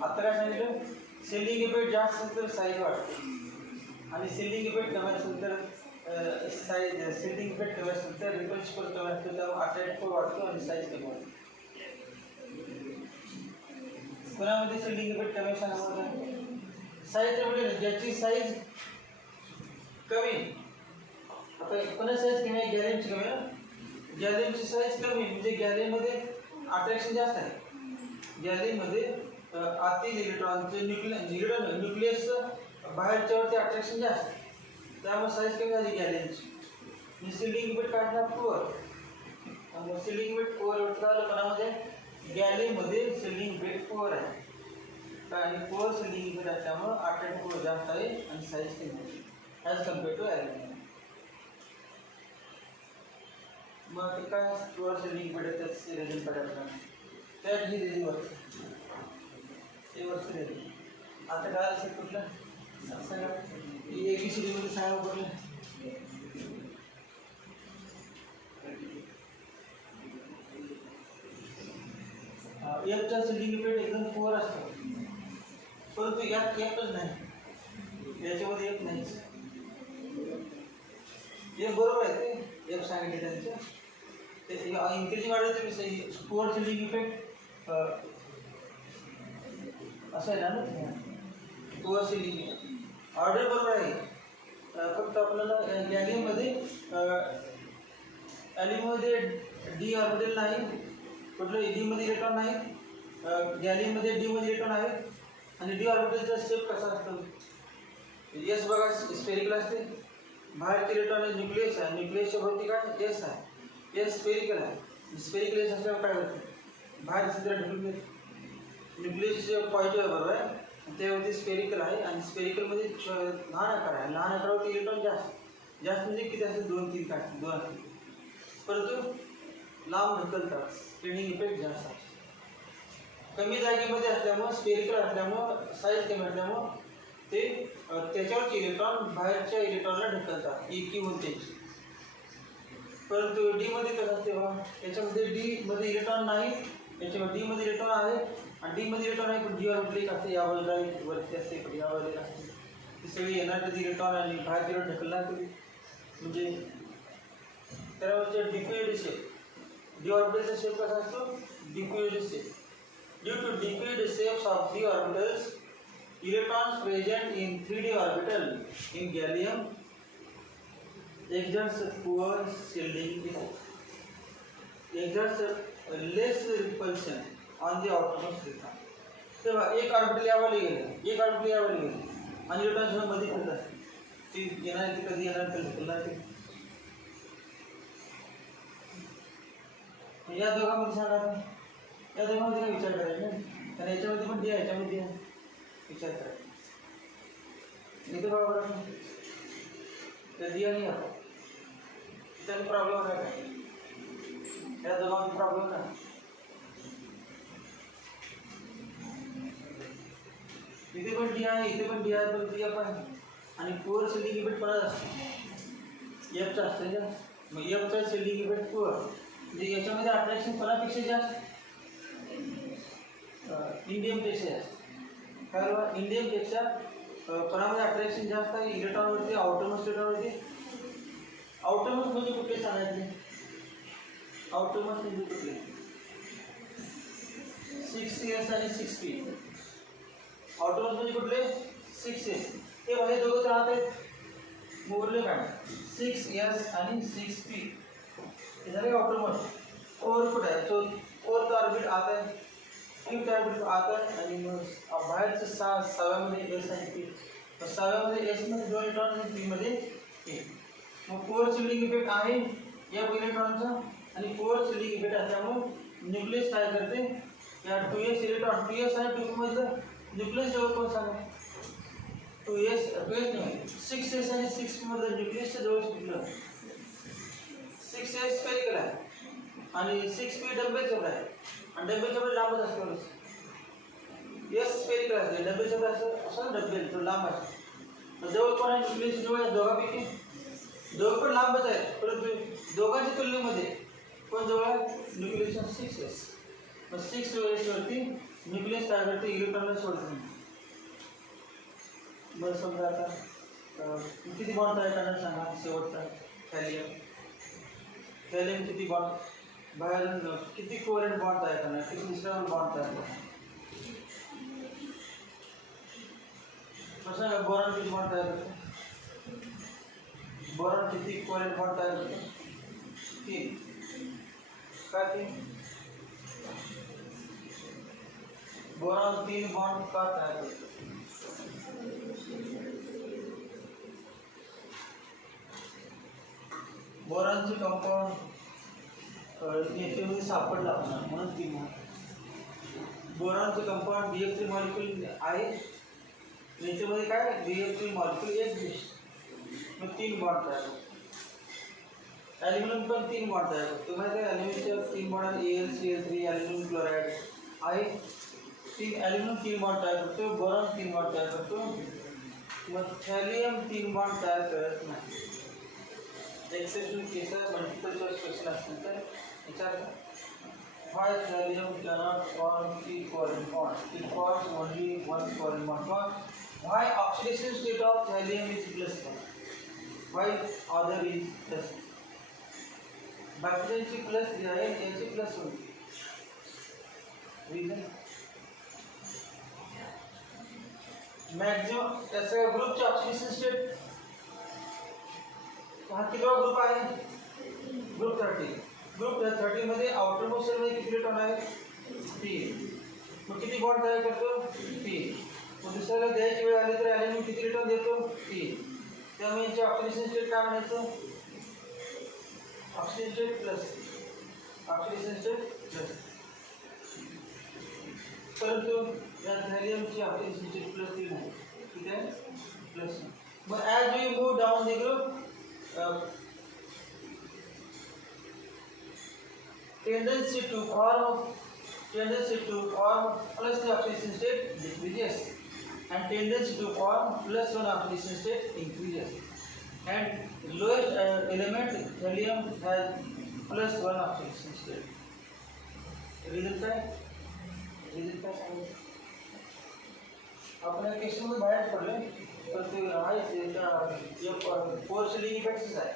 आता काय सांगितलं सिलिंग इफेक्ट जास्त असेल तर साईज वाढते आणि सिलिंग इफेक्ट कमी असेल तर सिलिंग इफेक्ट कमी असेल तर रिपल्सिव्ह फोर्स कमी असतो त्यामुळे अट्रॅक्टिव्ह वाढतो आणि साईज कमी होतो. कोणामध्ये सिलिंग इफेक्ट कमी सांगा साईज म्हणजे ज्याची साईज कमी. आता कोणाची साईज कमी आहे गॅलियमची कमी ना. गॅलियमची साईज कमी म्हणजे गॅलियममध्ये अट्रॅक्शन जास्त आहे. गॅलियममध्ये आतील इलेक्ट्रॉनचे न्यूक्लियसचं बाहेरच्यावरती अट्रॅक्शन जास्त त्यामुळे साईज कमी झाली गॅलियमची. सिलिंग इफेक्ट काढणार पुअर. मग सिलिंग इफेक्ट पुअर झालं कोणामध्ये गॅलियममध्ये सिलिंग इफेक्ट पुअर आहे आणि पुअर सिलिंग इफेक्ट असल्यामुळे अट्रॅक्टिव्ह जास्त आहे आणि साईज कमी होते ॲज कम्पेअर टू ॲल्युमिनियम. मग ते काय पुअर सिलिंग इफेक्ट त्याच रिजन पदार्थ त्यात ही रिजन वरती ते वरती रिजन. आता काय असेल कुठलं सांगा ABCD मध्ये सांगा कुठलं. एकचा सिलिंग इफेक्ट एकदम पुअर असतो परंतु यात एकच नाही याच्यामध्ये एक नाही. एक बरोबर आहे ते एक सांगितले त्यांचं ते increasing order poor ceiling effect असं आहे ना. पुअर सिलिंग ऑर्डर बरोबर आहे फक्त आपल्याला गॅलियममध्ये डी ऑर्बिटल नाही कुठलं डीमध्ये इलेक्ट्रॉन नाही. गॅलियममध्ये डीमध्ये इलेक्ट्रॉन आहेत आणि डी ऑर्बिटलचा शेप कसा असतो. एस बघा स्पेरिकल असते. बाहेरचे इलेक्ट्रॉन न्यूक्लियस आहे. न्यूक्लियसच्या भोवती काय एस आहे. एस स्पेरिकल आहे. स्पेरिकल एस असल्यावर काय होतं बाहेर चित्र ढकलून न्यूक्लियसचे पॉझिटिव्ह आहे बरोबर आहे. त्यावरती स्पेरिकल आहे आणि स्पेरिकलमध्ये लहान आकार आहे. लहान आकारावरती इलेक्ट्रॉन जास्त जास्त म्हणजे किती असते 2-3 काय 2 असते परंतु लांब ढकलतात. स्प्रेडिंग इफेक्ट जास्त आहे. कमी जागेमध्ये असल्यामुळं स्पेरिकल असल्यामुळं साईज कमी असल्यामुळं ते त्याच्यावरचे इलेक्ट्रॉन बाहेरच्या इलेक्ट्रॉनला ढकलतात एकी व्होल्टेज. परंतु डीमध्ये कसं असते बघा याच्यामध्ये डीमध्ये इलेक्ट्रॉन नाही याच्यामध्ये डीमध्ये इलेक्ट्रॉन आहे आणि डीमध्ये इलेक्ट्रॉन आहे पण डी ऑर्बिटल एक असते या बाजूला वरती असते पण या बाजूला असते. ती सगळी येणार कधी इलेक्ट्रॉन आणि बाहेर इलेक्ट्रॉन ढकलणार कधी म्हणजे त्यावरचे डिफ्युज्ड शेप. डी ऑर्बिटलचा शेप कसा असतो diffused shape. Due to diffused shapes of D orbitals electrons present in 3D orbital in gallium exerts poor shielding effect, exerts less repulsion on the outermost electron. तेव्हा एक ऑर्बिटल यावरली गेले एक ऑर्बिटल यावरली गेले आणि इलेक्ट्रॉन मध्ये फिरतात ती येणार ती कधी येणार कधी फिरणार ते या दोघांमध्ये सांगा या दोघांमध्ये काय विचार करायचा नाही कारण याच्यामध्ये पण डी आहे याच्यामध्ये विचार करायचा. इथे बरोबर दिया नाही आपण त्याचा प्रॉब्लेम आहे काय या दोघांचा प्रॉब्लेम नाही. इथे पण डी आहे इथे पण डी आहे पण डी पण आणि पुअर सिलिंग इफेक्ट पडत असते एफचा असते ना मग एफचा सिलिंग इफेक्ट पुअर म्हणजे याच्यामध्ये अट्रॅक्शन कोणापेक्षा जास्त इंडियमपेक्षा जास्त काय बघा इंडियमपेक्षा कणामध्ये अट्रॅक्शन जास्त आहे इलेक्ट्रॉनवरती आउटरमोस्ट इलेक्ट्रॉनवरती. आउटरमोस्ट म्हणजे कुठले सांगायचे? आउटरमोस्ट म्हणजे कुठले? 6s आणि 6p. आउटरमोस्ट म्हणजे कुठले? 6s. हे बाहेर दोघंच राहत आहेत उरले काय? 6s आणि 6p हे झाले आउटरमोस्ट. कोर कुठे आहे? तो फोर्थ ऑर्बिट आता आहे, फिफ्थ ऑर्बिट आता आहे आणि मग बाहेरचं सहाव्यामध्ये एस आणि पी. मग सहाव्यामध्ये एस मध्ये 2 इलेक्ट्रॉन आणि पी मध्ये 1. मग कोर शिल्डिंग इफेक्ट आहे या इलेक्ट्रॉनचा आणि कोर शिल्डिंग इफेक्ट असल्यामुळे न्यूक्लियस काय करते या 2s इलेक्ट्रॉन 2s आणि 2p मधलं न्यूक्लियस जवळ कोण सांगा? 2s नाही 6s आणि 6p मधलं न्यूक्लियसच्या जवळ कुठलं? 6s स्फेरिकल आहे आणि 6p डबल आहे आणि डबल चौक लांबच असतो. s स्फेरिकल असते डबल चौक असं डबल तो लांब असतो. जवळ कोण आहे न्यूक्लियस जवळ आहे दोघांपैकी? दोघं पण लांबच आहेत परंतु दोघांच्या तुलनेमध्ये कोण जवळ आहे? Nucleus 6s. मग 6s वरती न्यूक्लियस काय करते? इलेक्ट्रॉनला सोडते. मग समजा आता किती बॉन्ड तयार करणार सांगा? शेवटचा थॅलियम. थॅलियम किती बॉन्ड बाहेर किती कोव्हलंट बॉन्ड तयार करणार? किती मिश्रण बॉन्ड तयार करणार? कसं बोरॉन किती बॉन्ड तयार करतो? बोरॉन किती कोव्हलंट बॉन्ड तयार करतो? 3. का 3? बोरॉन 3 बॉन्ड का तयार करतो? बोरॉनचे कंपाऊंड याच्यामध्ये सापडला आपल्याला म्हणून 3 बॉन्ड. बोरॉनचे कंपाऊंड BF3 मॉलिक्यूल आहे याच्यामध्ये काय BF3 मॉलिक्यूल एक दिवस मग 3 बॉन्ड तयार करतो. ॲल्युमिनियम पण 3 बॉन्ड तयार करतो. माहिती आहे ॲल्युमिनियमचे 3 बॉन्ड AlCl3 ॲल्युमिनियम क्लोराईड आहे. 3 ॲल्युमिनियम 3 बॉन्ड तयार करतो. बोरॉन 3 बॉन्ड तयार करतो. मग थॅलियम 3 बॉन्ड तयार करत नाही. Exceptional cases multiple choice question असतील तर विचार करा. Why thallium cannot form 3 covalent bond? It forms only 1 covalent bond. Why oxidation state of thallium is +1? Why other is +1? बॅक्टेरियाची प्लस आहे याची प्लस होती. रिझन मॅक्झिमम त्याचा ग्रुपचे ऑक्सिडेशन स्टेट हा कितवा ग्रुप आहे? ग्रुप 30. ग्रुप 30 मध्ये आउटर मोस्ट मध्ये किती इलेक्ट्रॉन आहेत? 3. मग किती बॉन्ड तयार करतो? 3. मग दुसऱ्याला द्यायची वेळ आली तर ॲल्युमिनियम किती इलेक्ट्रॉन देतो? 3. त्यामुळे याचे ऑक्सिडेशन स्टेट काय म्हणायचं? Oxidation state plus. Oxidation state plus. परंतु या थॅलियमची ऑक्सिडेशन स्टेट प्लस 3 आहे. ठीक आहे प्लस. मग as we move down the group tendency to form plus the oxidation state decreases and tendency to form plus 1 oxidation state increases, and lowest element helium has plus 1 oxidation state. Reason काय सांगायचं? आपण क्वेश्चन मध्ये बाहेर पडले तर ते आहे त्याच्या फोर शिलिंग इफेक्ट्स आहे.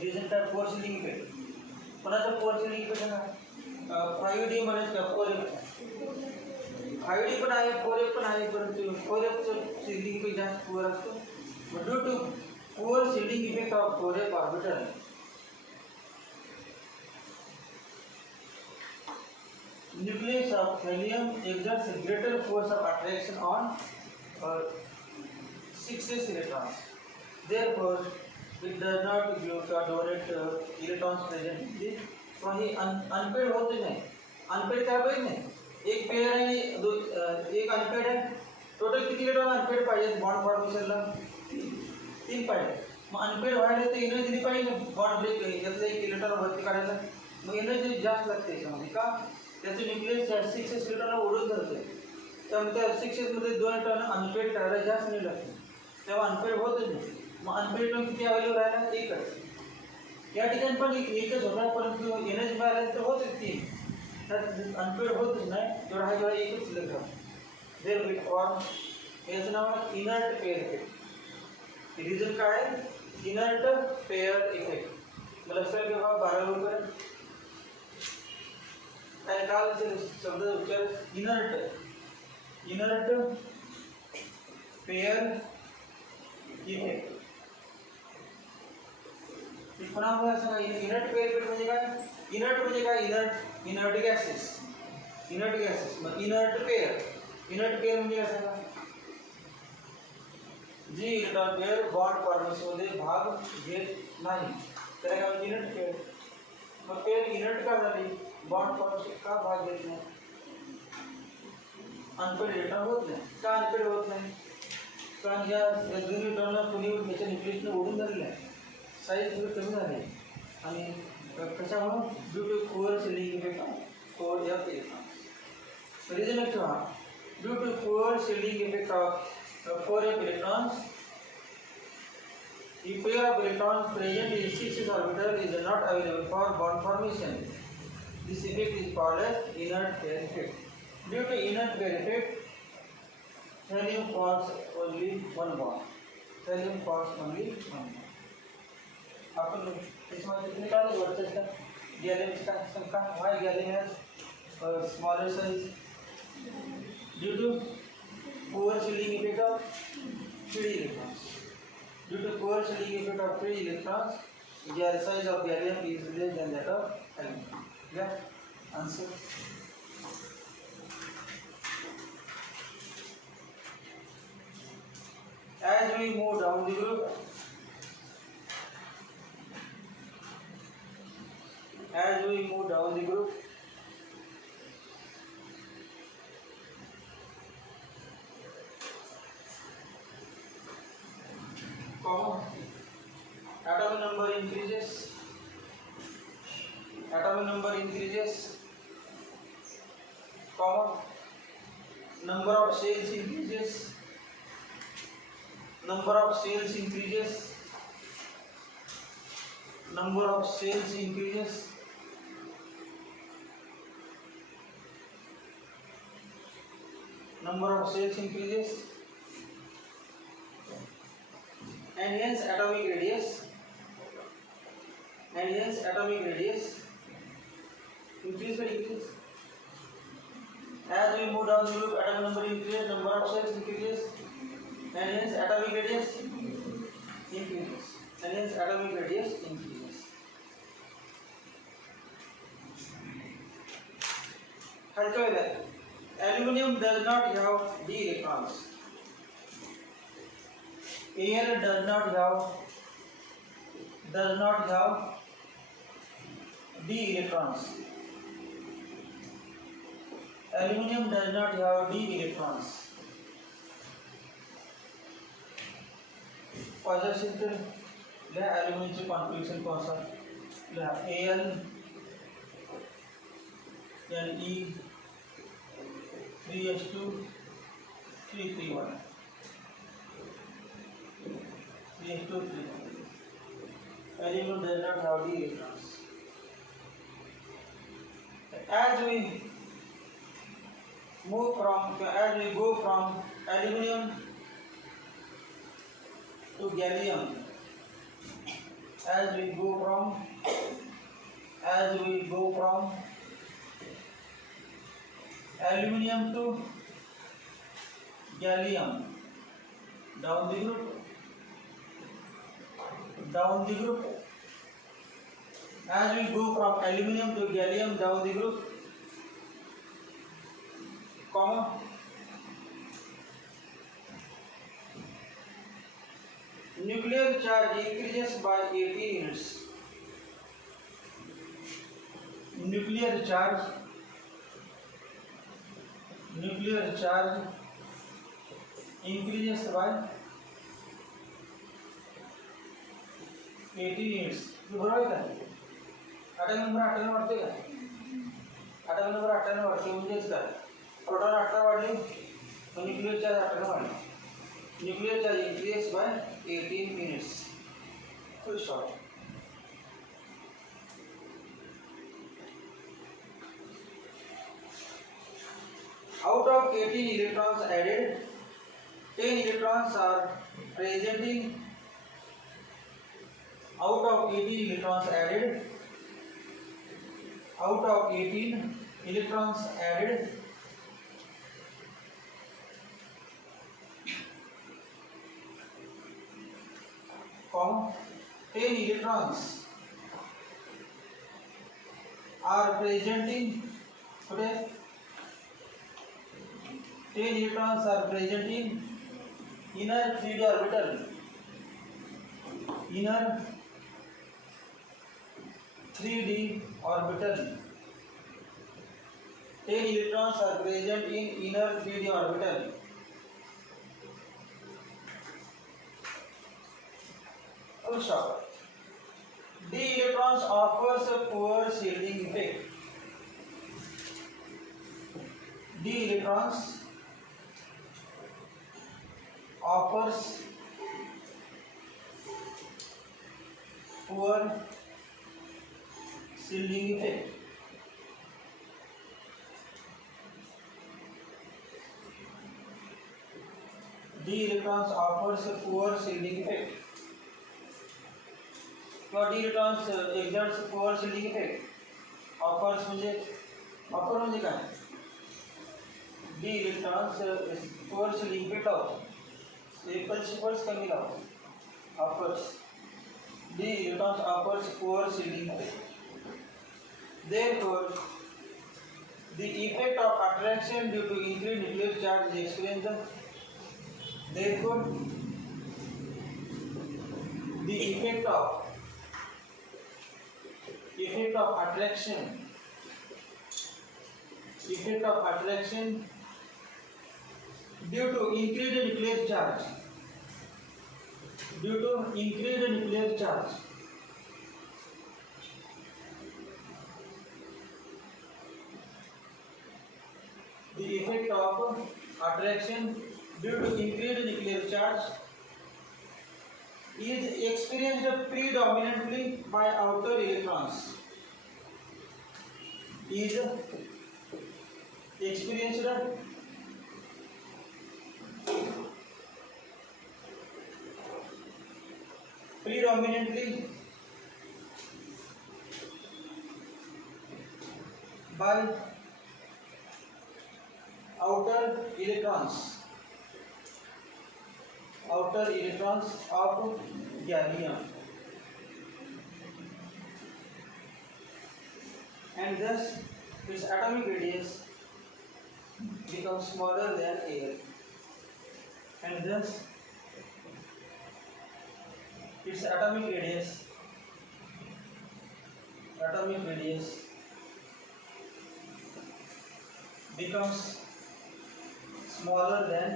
रिझन काय? Poor shielding effect. कोणाचा फोर शिलिंग इफेक्ट आहे ना? 5D म्हणायचं का 4F? 5D पण आहे 4F पण आहे परंतु 4Fचं शिलिंग इफेक्ट जास्त पुअर असतो. Due to poor shielding effect of 4F orbital nucleus of helium exerts a greater force of attraction on 6s electrons. Therefore, it does not give or donate electrons present in the. So he unpaired होते नहीं. Unpaired क्या पाहिजे नहीं? एक पेयर आहे एक अनपेड आहे. टोटल किती इलेक्ट्रॉन अनपेड पाहिजे बॉन्ड फॉर्मेशनला? 3 पाहिजे. मग अनपेड व्हायला तर एनर्जी दिली पाहिजे बॉन्ड ब्रेक यातलं एक इलेक्ट्रॉन वरती काढायला. मग एनर्जी जास्त लागते याच्यामध्ये का? त्याचे न्यूक्लियस 6s इलेक्ट्रॉन ओढून धरते. त्यामुळे त्या 6s मध्ये 2 इलेक्ट्रॉन अनपेड करायला जास्त नाही लागते तेव्हा अनपेड होतच नाही. मग अनपेड इलेक्ट्रॉन किती अवेलेबल राहिला? एकच. या ठिकाणी पण एकच होणार, परंतु एनर्जी बॅलन्स तर होतच तीन, त्यात अनपेड होतच नाही, जेवढा हा जेवढा एकच शिल्लक राहतो. देर विल फॉर्म, याचं नाव आहे इनर्ट पेअर इफेक्ट. रिझन काय आहे? Inert pair effect. मला लक्षात घ्या 12 रुपये काय काल शब्द उच्चार इनर्ट पेअर इफेक्ट. पुन्हा असं इनर्ट पेअर इफेक्ट म्हणजे काय? इनर्ट म्हणजे काय? Inert gases. मग इनर्ट पेअर म्हणजे कसं? जी इलेक्ट्रॉन पेअर बॉन्ड फॉर्मेशन मध्ये भाग घेत नाही त्याला काय म्हणतात? Inert pair. मग पेअर इनर्ट का झाली? बॉन्ड फॉर्मेशन का भाग घेत नाही? अनपेड इलेक्ट्रॉन होत नाही. का अनपेड होत नाही? कारण या दोन इलेक्ट्रॉनला कोणी त्याच्या न्यूक्लियसने ओढून धरले आहे, साईज थोडी कमी झाली आणि कशामुळं? Due to poor shielding effect of core F electrons. Reason लक्षात ठेवा, due to poor shielding effect of core F electrons, the pair of electrons present in 6s orbital is not available for bond formation. This effect is called as inert pair effect. Due to inert pair effect, helium forms only one bond. आपण इसमें कितने का वर्चस्व का गैलियम का संख्या why gallium has smaller size due to poor shielding effect of free electrons. Due to poor shielding effect of free electrons, the size of gallium is less than that of aluminum. Yeah, answer. As we move down the group, atomic number increases, number of cells increases, number of cells increases, number of cells increases, and hence atomic radius increase or decrease. As we move down the group, atomic number increases, number of cells increases, and hence atomic radius increases. Aluminium does not have d electrons. Air does not have d electrons. Aluminium does not have d electrons. Positive तर ले एल्युमिनियमचे कॉन्फिगरेशन कौन सा ले Al Ne 3s2 331 3s2 3. Aluminum does not have d electrons. As we go from aluminum to gallium, as we go from aluminum to gallium, down the group, as we go from aluminum to gallium down the group, comma, nuclear charge increases by 18 units. Nuclear charge increases by 18 units. बरोबर आहे का? atomic number 18 वाढते का? atomic number 18 वाढते म्हणजेच काय? प्रोटॉन 18 वाढले, nuclear charge 18 वाढले. Nuclear charge increases by 18 units. Full stop. 18 electrons added, 10 electrons are presenting. Out of 18 electrons added, out of 18 electrons added, comma, 10 electrons are presenting. Today 10 electrons are presenting inner 3d orbital, inner 3d orbital. 10 electrons are present in inner 3d orbital. D electrons offers a poor shielding effect. D electrons offers poor shielding effect. D electrons offers a poor shielding effect. किंवा D electrons exerts poor shielding effect. Offers म्हणजे काय? D electrons poor shielding effect लावतो. Repulsive कमी लावतो. Offers. D electrons offers poor shielding effect. Therefore, the effect of attraction due to increased nuclear charge is experienced. Therefore, the effect of attraction due to increased nuclear charge, the effect of attraction due to increased nuclear charge is experienced predominantly by outer electrons. Is experienced predominantly by outer electrons of gallium, and thus its atomic radius becomes smaller than air, and thus its atomic radius becomes smaller than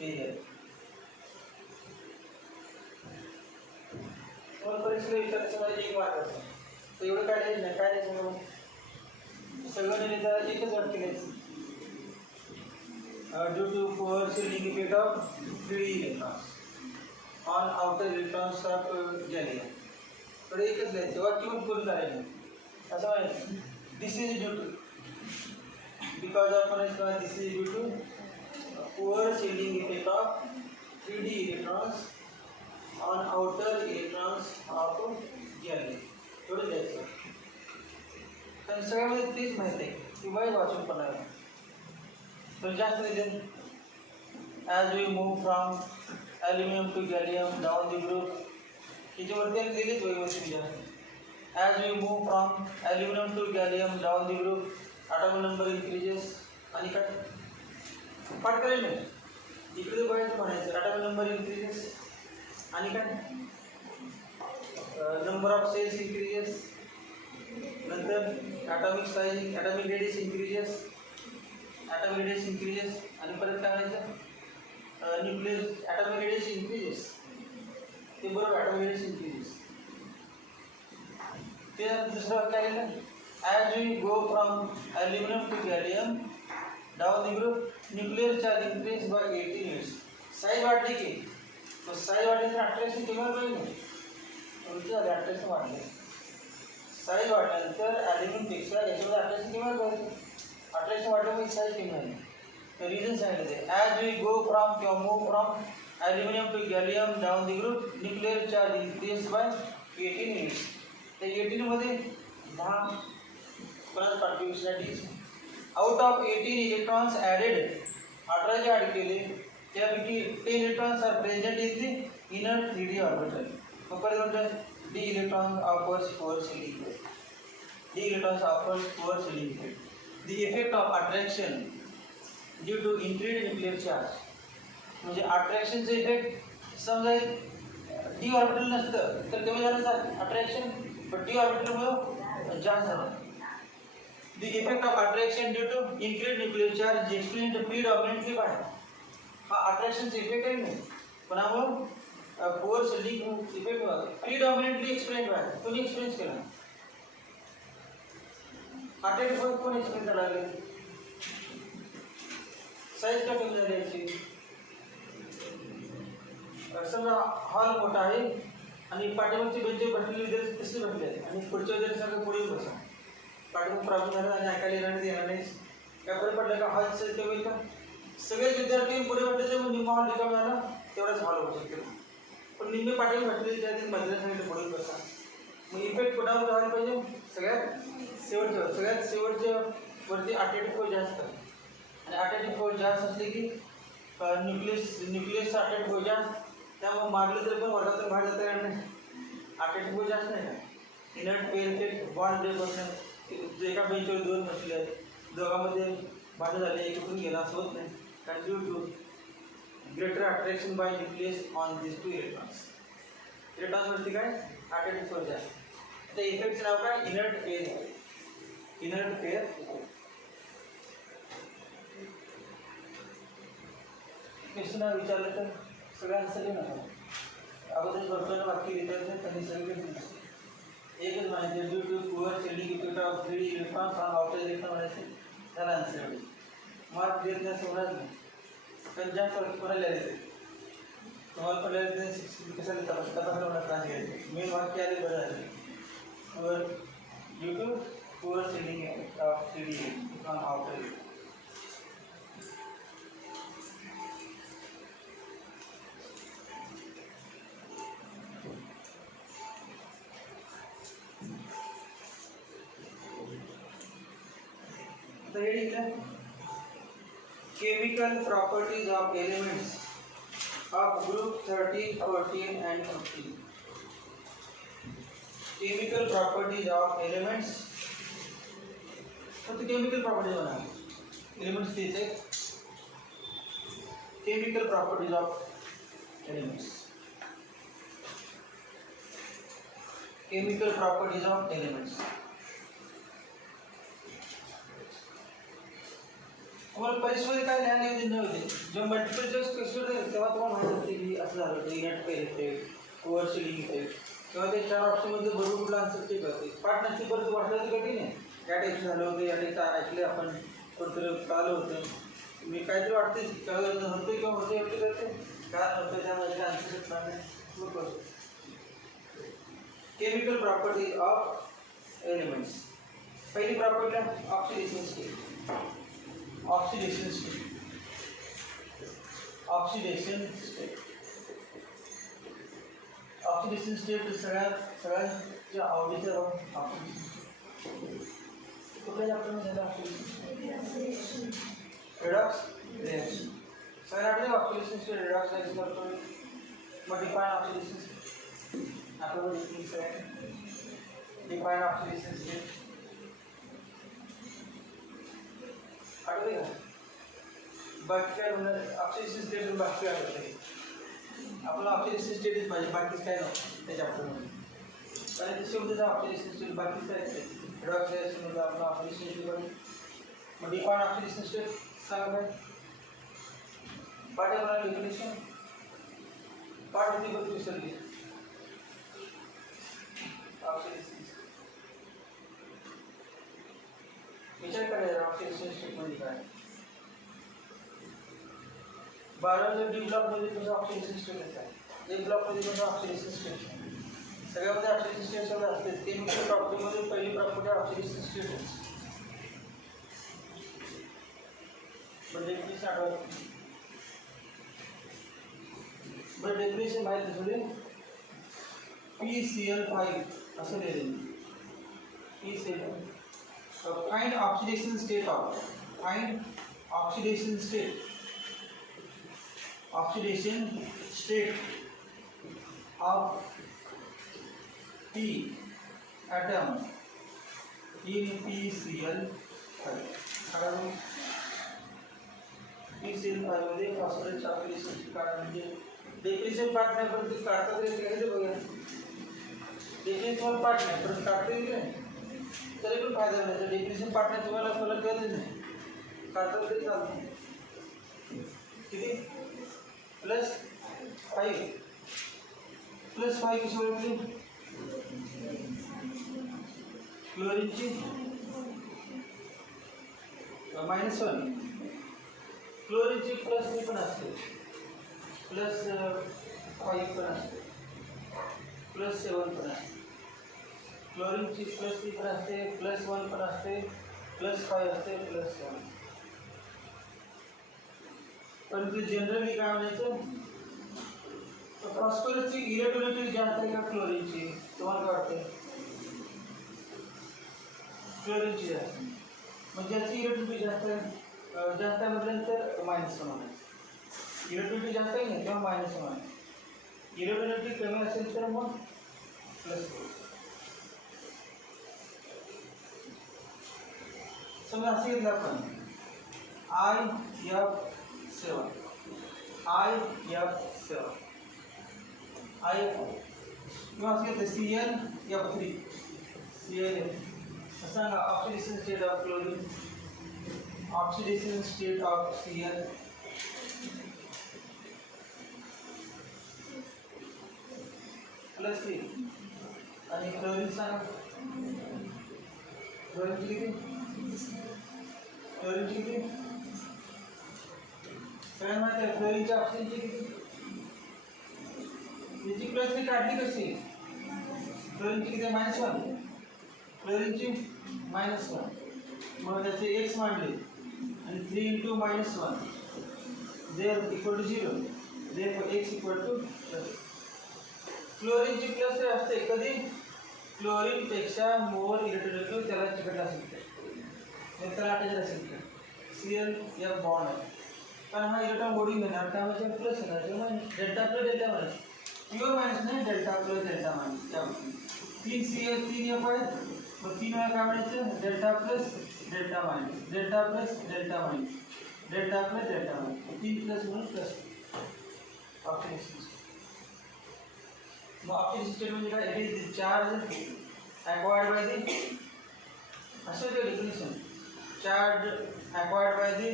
air. और परीक्षेला विचारायचं मला एक मार्क असतो. तर एवढं काय नाही सगळं लिहिलं एकच वाट केलं. Due to poor shielding effect of 3d electrons on outer electrons of gallium. तर एकच लिहायचं वाक्य पण पूर्ण करायचं असं म्हणायचं. This is due to because of this is due to poor shielding effect of 3d electrons on outer electrons of gallium. एवढं लिहायचं. तर सगळ्यामध्ये तीच माहिती आहे की वाईट वाचून पण आहे. So just listen. As we move from aluminum to gallium down the group, as we move from aluminum to gallium down the group, atom number increases. आणि काय पाठ करायला इकडे बघायचं म्हणायचं atom number increases. आणि काय number of cells increases. नंतर atomic size, atomic radius increases. आणि परत काय म्हणायचं न्यूक्लियस atomic radius increases. ते बरोबर atomic radius increases. ते दुसरं काय लिहिलं as we go from aluminum to gallium down the group nuclear charge increased by 18 units. Size वाढली की तो साइज वाढली तर अट्रॅक्शन कमी होईल ना. उलट झाले अट्रॅक्शन वाढले. साईज वाढल्यानंतर ॲल्युमिनियमपेक्षा याच्यामध्ये अट्रॅक्शन कमी करायचं. अट्रॅक्शन वाढल्यामुळे साईज कमी झाली. तर रिझन सांगितलं ते ॲज वी गो फ्रॉम किंवा move from aluminium to gallium down the group nuclear charge increase by 18 units. त्या 18 मध्ये 10 परत पार्टिकल्ससाठी आउट ऑफ 18 इलेक्ट्रॉन्स ॲडेड 18 जे ॲड केले त्यापैकी 10 electrons are present in the inner 3D orbital. मग परत म्हणतात D electrons offers poor Sealing effect. D electrons offers poor Sealing effect. The effect of attraction due to increased nuclear charge. म्हणजे अट्रॅक्शनचं इफेक्ट समजा D orbital नसतं तर कमी झालं सर अट्रॅक्शन, पण डी ऑर्बिटलमुळे जास्त झालं. The effect of attraction due to increased nuclear charge is explained predominantly by हा अट्रॅक्शनचा इफेक्ट आहे नाही पण आपण poor shielding effect predominantly explain by कोणी एक्सपिरियन्स केला. अटॅक कोण एक्सप्लेन करायला लागले. साईज का कमी झाली याची. समजा हॉल मोठा आहे आणि पाठीमागची बेंच बसलेली विद्यार्थी तसे बसले आहेत आणि पुढच्या विद्यार्थ्यांना पुढे बसा. पाठीमाग प्रॉब्लेम झाला आणि ऐकायला येणार नाही काय फरक पडला का हॉल कमी होईल का. सगळेच विद्यार्थी पुढे बसले तर निम्मा हॉल रिकामा झाला तेवढाच हॉल होऊ शकतो. पण निम्मे पाठीमागे बसलेले त्यातील मधल्या सांगितलं पुढे बसा. मग इफेक्ट कुणावर व्हायला पाहिजे सगळ्यात शेवटच्या वरती अटॅटिक फोर्स जास्त आणि अटॅटिक फोर्स जास्त असले की न्यूक्लियसचा अटॅटिक फोर्स जास्त त्यामुळे मारलं तरी पण वर्गातून बाहेर जाता येणार नाही. अटॅटिक फोर्स जास्त नाही का. Inert pair effect bond break होत एका बेंचवर दोन बसले आहेत दोघांमध्ये भांडण झाले एक उठून गेला असं होत नाही कारण due to greater attraction by nucleus on these two electrons. Electrons वरती काय attractive force आहे. त्या इफेक्टचं नाव काय inert pair. Inert pair question विचारलं तर सगळं आन्सर नका अगोदर भरपूर वाक्य विचारलं त्यांनी सगळे एकच माहिती due to poor shielding effect of 3D electrons on outer electron म्हणायचे त्याला आन्सर मार्क देत नाही सोडणार नाही. पण जास्त कोणाला लिहायचं तुम्हाला पण लिहायचं कशाला तपासला मला त्रास घ्यायचं. मेन वाक्य आले बरं झाले poor due to poor shielding effect of 3D on outer. Chemical properties of elements of group 13, 14 and 15. Chemical properties of elements. So the chemical properties बना. Elements these है. Chemical properties of elements. Chemical properties of elements. तुम्हाला परीक्षेमध्ये काय ज्ञान येऊ नव्हते जेव्हा multiple choice question होते तेव्हा तुम्हाला माहिती होते की असं झालं होतं inert pair effect poor shielding effect किंवा ते 4 ऑप्शनमध्ये बरोबर कुठला आन्सर ते करते. पार्टनरशिप परत वाटलं तर कठीण आहे. या टाईपचं झालं होतं या टाईपचं ऐकले आपण कुठं आलं होतं मी काहीतरी वाटते होतं किंवा होते एवढे करते काय होतं त्यामध्ये आन्सर सांगणे. Chemical property of elements. पहिली property oxidation state. Oxidation state. Oxidation state. Oxidation state सगळ्यांच्या आवडीचं कुठल्या चॅप्टरमध्ये ऑक्सिडेशन रिडॉक्स रिएक्शन सगळ्यांकडे ऑक्सिडेशन स्टेट रिडॉक्स रिएक्शन करतो. मग डिफाइन ऑक्सिडेशन स्टेट आपल्याला डिफाइन ऑक्सिडेशन स्टेट आठवते का. बाकी काय म्हणणार ऑक्सिडेशन स्टेट बाकी काय होते आपलं ऑक्सिडेशन स्टेटच पाहिजे बाकीच काय नव्हतं त्या चॅप्टरमध्ये कारण ते शेवटचं ऑक्सिडेशन स्टेट बाकीच काय रिडॉक्स रिएक्शनमध्ये आपलं ऑक्सिडेशन स्टेट पाहिजे. मग डिफाइन ऑक्सिडेशन स्टेट सांगा पाहिजे. पाठ आहे मला डेफिनेशन पाठ होती बघ विसरली. ऑक्सिडेशन विचार करायचा ऑक्सिडेशन स्टेटमध्ये काय. 12 डी ब्लॉकमध्ये तुझं ऑक्सिडेशन स्टेट आहे. ए ब्लॉकमध्ये तुझं ऑक्सिडेशन स्टेट सगळ्यामध्ये ऑक्सिडेशन स्टेट सगळं असते. केमिकल प्रॉपर्टीमध्ये पहिली प्रॉपर्टी ऑक्सिडेशन स्टेट आहे. म्हणजे डेफिनेशन आठवलं बरं, डेफिनेशन माहिती थोडी. PCl5 असं लिहिलेलं. PCl find oxidation state of oxidation state of P atom in PCl5. PCl5 मध्ये फॉस्फरस ऑक्सिडेशन कारण म्हणजे डेफिनेशन पार्ट नाही पण ते काढता तरी काय बघा. डेफिनेशन पार्ट नाही पण काढता येईल तरी पण फायदा नाही. तर डेफिनेशन पार्ट नाही तुम्हाला फरक कळतच नाही, काढता तरी चालतं. किती +5 कशी ओळखली. क्लोरीनची -1, क्लोरीनची +3 पण असते, +5 पण असते, +7 पण असते. क्लोरीनची +3 पण असते, +1 पण असते, +5 असते, +7. परंतु जनरली काय म्हणायचं, फॉस्फरसची इलेक्ट्रोलिटी जास्त आहे का क्लोरीनची? तुम्हाला काय वाटतं? क्लोरीनची जास्त. मग ज्याची इलेक्ट्रोलिटी जास्त आहे म्हटल्यानंतर -1 म्हणायचं. इलेक्ट्रोलिटी जास्त आहे ना किंवा -1 म्हणायचं. इलेक्ट्रोलिटी कमी असेल तर मग +4. समजा असे घेतलं आपण IF7 किंवा असे घेतलं ClF3 सांगा. Oxidation state of chlorine, oxidation state of Cl +3 आणि क्लोरीन सांगा. क्लोरीनची किती? काय माहिती आहे क्लोरीनच्या ऑक्सिजनची किती? याची +3 काढली कशी? क्लोरीनची किती? -1. क्लोरीनची -1. मग त्याचे x मांडले आणि 3 × -1 there equal to 0. There x equal to क्लोरीनची +3 असते कधी? क्लोरीनपेक्षा मोर इलेक्ट्रोलिटी त्याला चिकटला असेल तर त्याला अटॅच असेल तर ClF बॉन्ड आहे. कारण हा इलेक्ट्रॉन बोर्डिंग घेणार त्यामुळे प्लस येणार तेव्हा delta plus delta minus. Pure minus नाही, डेल्टा प्लस डेल्टा मायनस. त्यामुळे 3 ClF आहेत. मग 3 वेळा काय म्हणायचं? Delta plus delta minus, delta plus delta minus, delta plus delta minus. 3 प्लस म्हणून प्लस ऑक्सिडेशन. मग ऑक्सिडेशन स्टेट म्हणजे काय? It is charge acquired by the असे ते definition. Charge acquired by the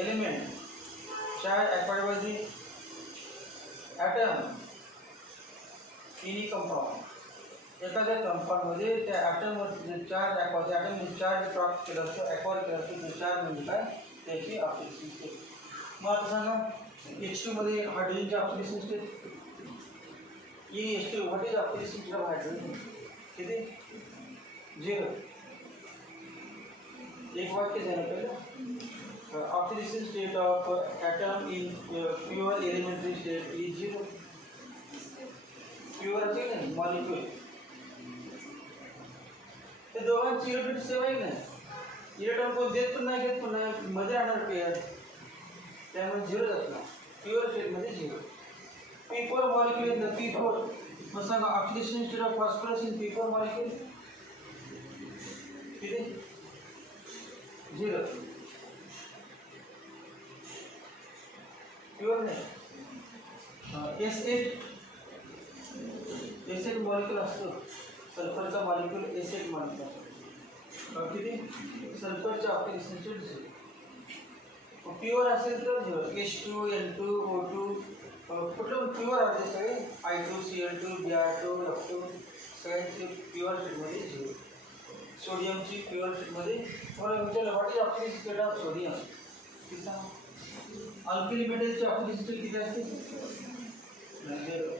element, charge acquired by the atom in a compound. एखाद्या कंपाऊंडमध्ये त्या ॲटममध्ये charge acquire, ॲटममध्ये चार्ज प्राप्त केलं असतं, ॲक्वायर केलं असतं. ते चार्ज म्हणजे काय? त्याची ऑक्सिडेशन स्टेट. मग आता सांगा H2 मध्ये हायड्रोजनची oxidation state. H2 what is oxidation state of hydrogen? किती? 0. एक वाक्य झालं पहिलं. Oxidation state of atom in pure elementary state is 0. Pure असेल नाही मॉलिक्यूल. ते दोघांची इलेक्ट्रॉन सेम आहे नाही. इलेक्ट्रॉन कोण देत पण नाही, घेत पण नाही, मध्ये राहणार पेअर. त्यामुळे 0 जातो. प्युअर स्टेटमध्ये 0. P4 मॉलिक्यूल येतं P4. मग सांगा oxidation state of phosphorus in P4 molecule किती? 0. प्युअर नाही. S8 मॉलिक्यूल असतो. सल्फरचा मॉलिक्यूल S8 मॉलिक्यूल असतो. किती? सल्फरच्या ऑक्सिडेशन स्टेट 0. प्युअर असेल तर 0. H2 N2 O2 कुठलं प्युअर आहे सगळे I2 Cl2 Br2 F2 सगळ्यांचे प्युअर स्टेटमध्ये 0. सोडियमची प्युअर स्टेटमध्ये मला विचारलं what is oxidation state of sodium? किती सांगा. अल्किली मेटलची ऑक्सिडेशन स्टेट किती असते? 0.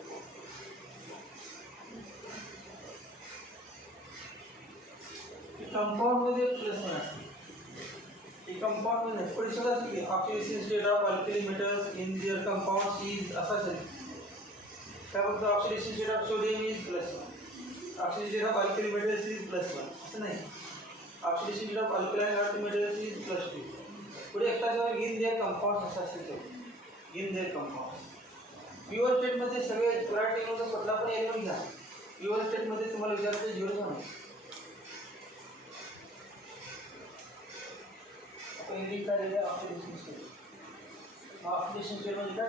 कंपाउंड मध्ये प्लस वन असते. हे कंपाउंड मध्ये पुढे सगळं की oxidation state of alkali metals in their compounds is असा असेल. काय फक्त oxidation state of sodium is plus one, oxidation state of alkali metals is plus one असं नाही. Oxidation state of alkaline earth metals is plus two. पुढे एकटाच्यावर in their compounds असं असेल तो इन देअर कंपाउंड्स. प्युअर स्टेटमध्ये सगळे पुराण टेक्नॉलॉजी कुठला पण एलिमेंट घ्या, प्युअर स्टेटमध्ये तुम्हाला विचारायचं झिरो जाणार. पहिली काय दिलं ऑक्सिडेशन स्टेट. ऑक्सिडेशन स्टेट म्हणजे काय?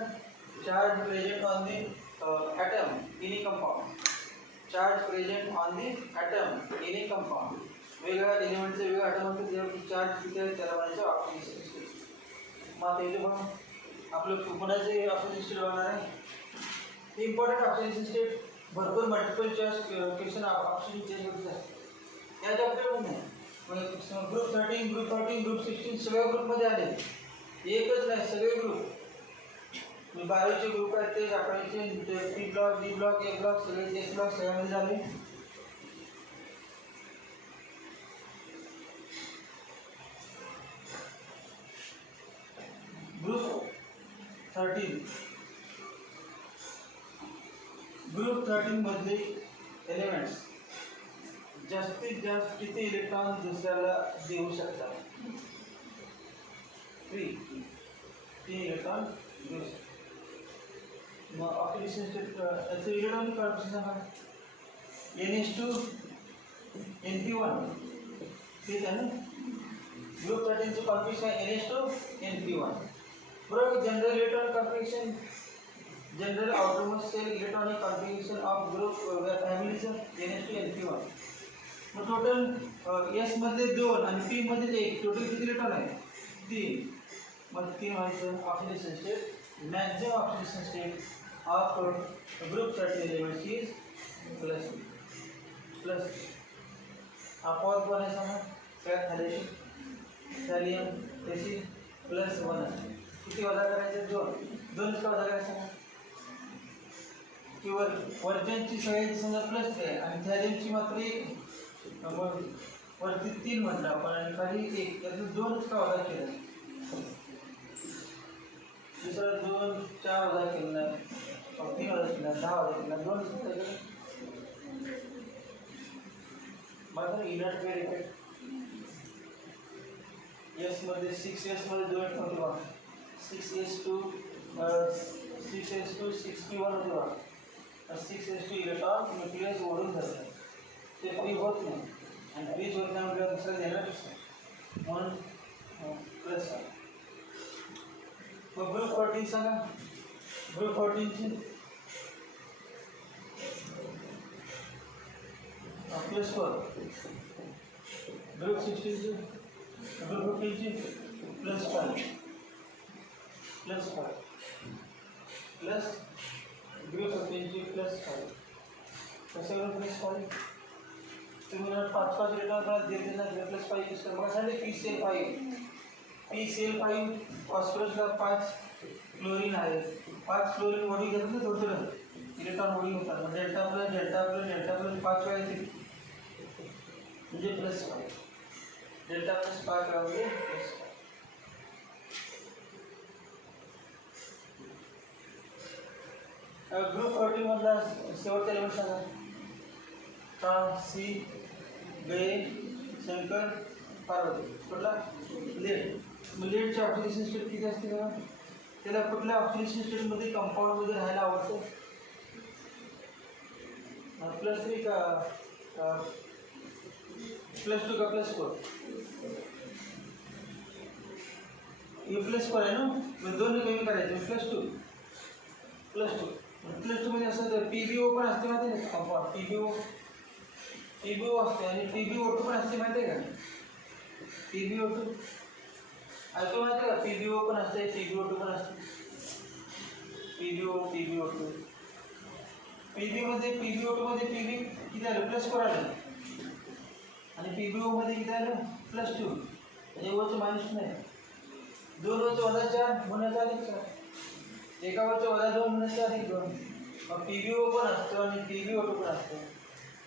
Charge present on the atom in a compound. Charge present on the atom in a compound. वेगवेगळ्या एलिमेंटचे वेगळ्या ॲटम असतात त्याच्यावरती चार्ज किती आहे त्याला म्हणायचं ऑक्सिडेशन स्टेट. मग आता इथे पण आपलं कोणाचे ऑक्सिडेशन स्टेट होणार आहे. इम्पॉर्टंट ऑक्सिडेशन स्टेट भरपूर multiple choice question oxidation state होत आहे या चॅप्टरमध्ये नाही. ग्रुप 13, ग्रुप 14, ग्रुप 16 सगळ्या ग्रुपमध्ये आले. एकच नाही सगळे ग्रुप. 12चे ग्रुप आहेत ते 11चे टी ब्लॉक, डी ब्लॉक, ए ब्लॉक सगळे एस ब्लॉक सगळ्यामध्ये झाले. ग्रुप 13 ग्रुप 13 मधले एलिमेंट्स जास्तीत जास्त किती इलेक्ट्रॉन दुसऱ्याला देऊ शकतात? 3 इलेक्ट्रॉन देऊ शकतात. मग ऑक्सिडेशन स्टेट याचं इलेक्ट्रॉनिक कॉन्फिगरेशन काय? NH2 NP1 ठीक आहे ना. ग्रुप 13 चं कॉन्फिगरेशन आहे NH2 NP1 बरोबर. General electronic configuration general outermost shell electronic configuration of group फॅमिलीचं NH2 NP1. मग टोटल एस मधले 2 आणि पी मधले 1 टोटल किती इलेक्ट्रॉन आहे? 3. मग 3 व्हायचं oxidation state. Maximum oxidation state of group 13 elements is plus. अपॉज पण आहे सांगा त्यात हॅलेशन सॅलियम त्याची +1 असते. किती वजा करायचे? 2 का वजा करायचं सांगा. किंवा वर्जनची सगळ्याची समजा प्लस आहे आणि सॅलियमची मात्र 1. मग वरती 3 म्हटलं आपण आणि खाली 1 त्यातून 2च का वजा केलं. दुसरं 2 4 वजा केलं 3 वजा केला 10 वजा केला 2 मात्र इनर्ट पेअर इफेक्ट. एस मध्ये 6s मध्ये 2 होते बघा. 6s2 6p1 होते बघा. 6s2 इलेक्ट्रॉन न्यूक्लियस ओढून धरतात ते फ्री होत नाही आणि फ्रीज होत नाही म्हणजे दुसरं देणारच नाही म्हणून प्लस आहे. मग ग्रुप 14 सांगा. ग्रुप 14ची +4. ग्रुप 16ची ग्रुप 15ची +5 प्लस ग्रुप 15ची +5 कसं करून +5 तुम्ही 5 इलेक्ट्रॉन देते ना +5 यूज करा. मग सांगितले PCl5 फॉस्फरसला 5 क्लोरीन आहे. 5 क्लोरीन वडी घेतलं ना थोडं इलेक्ट्रॉन वडी होतात. मग डेल्टा प्लस 5 वेळा येते म्हणजे +5. डेल्टा +5 वेळा म्हणजे +5. ग्रुप 14 मधला शेवटचा एलिमेंट सांगा. सी गए शंकर पार्वती कुठला? लेड. मग लेडचे ऑक्सिडेशन स्टेट किती असते का? त्याला कुठल्या ऑक्सिडेशन स्टेटमध्ये कंपाऊंडमध्ये राहायला आवडतं? +3 का +2 का +4? हे +4 आहे ना. मग 2 कमी करायचे +2 मध्ये असं तर PbO पण असते माहिती आहे का? कंपाऊंड PbO असते आणि PbO2 पण असते माहिती आहे का? PbO2 ऐकू माहिती आहे का? PbO पण असते PbO2 पण असते. PbO2 PbO2 मध्ये Pb किती आलं? +4 आलं आणि PbO मध्ये किती आलं? +2 म्हणजे वरचं मायनस नाही. 2 वरचं -4 होण्याचा अधिक 4. एका वरचं -2 होण्याचा अधिक 2. मग PbO पण असतो आणि PbO2 पण असतो.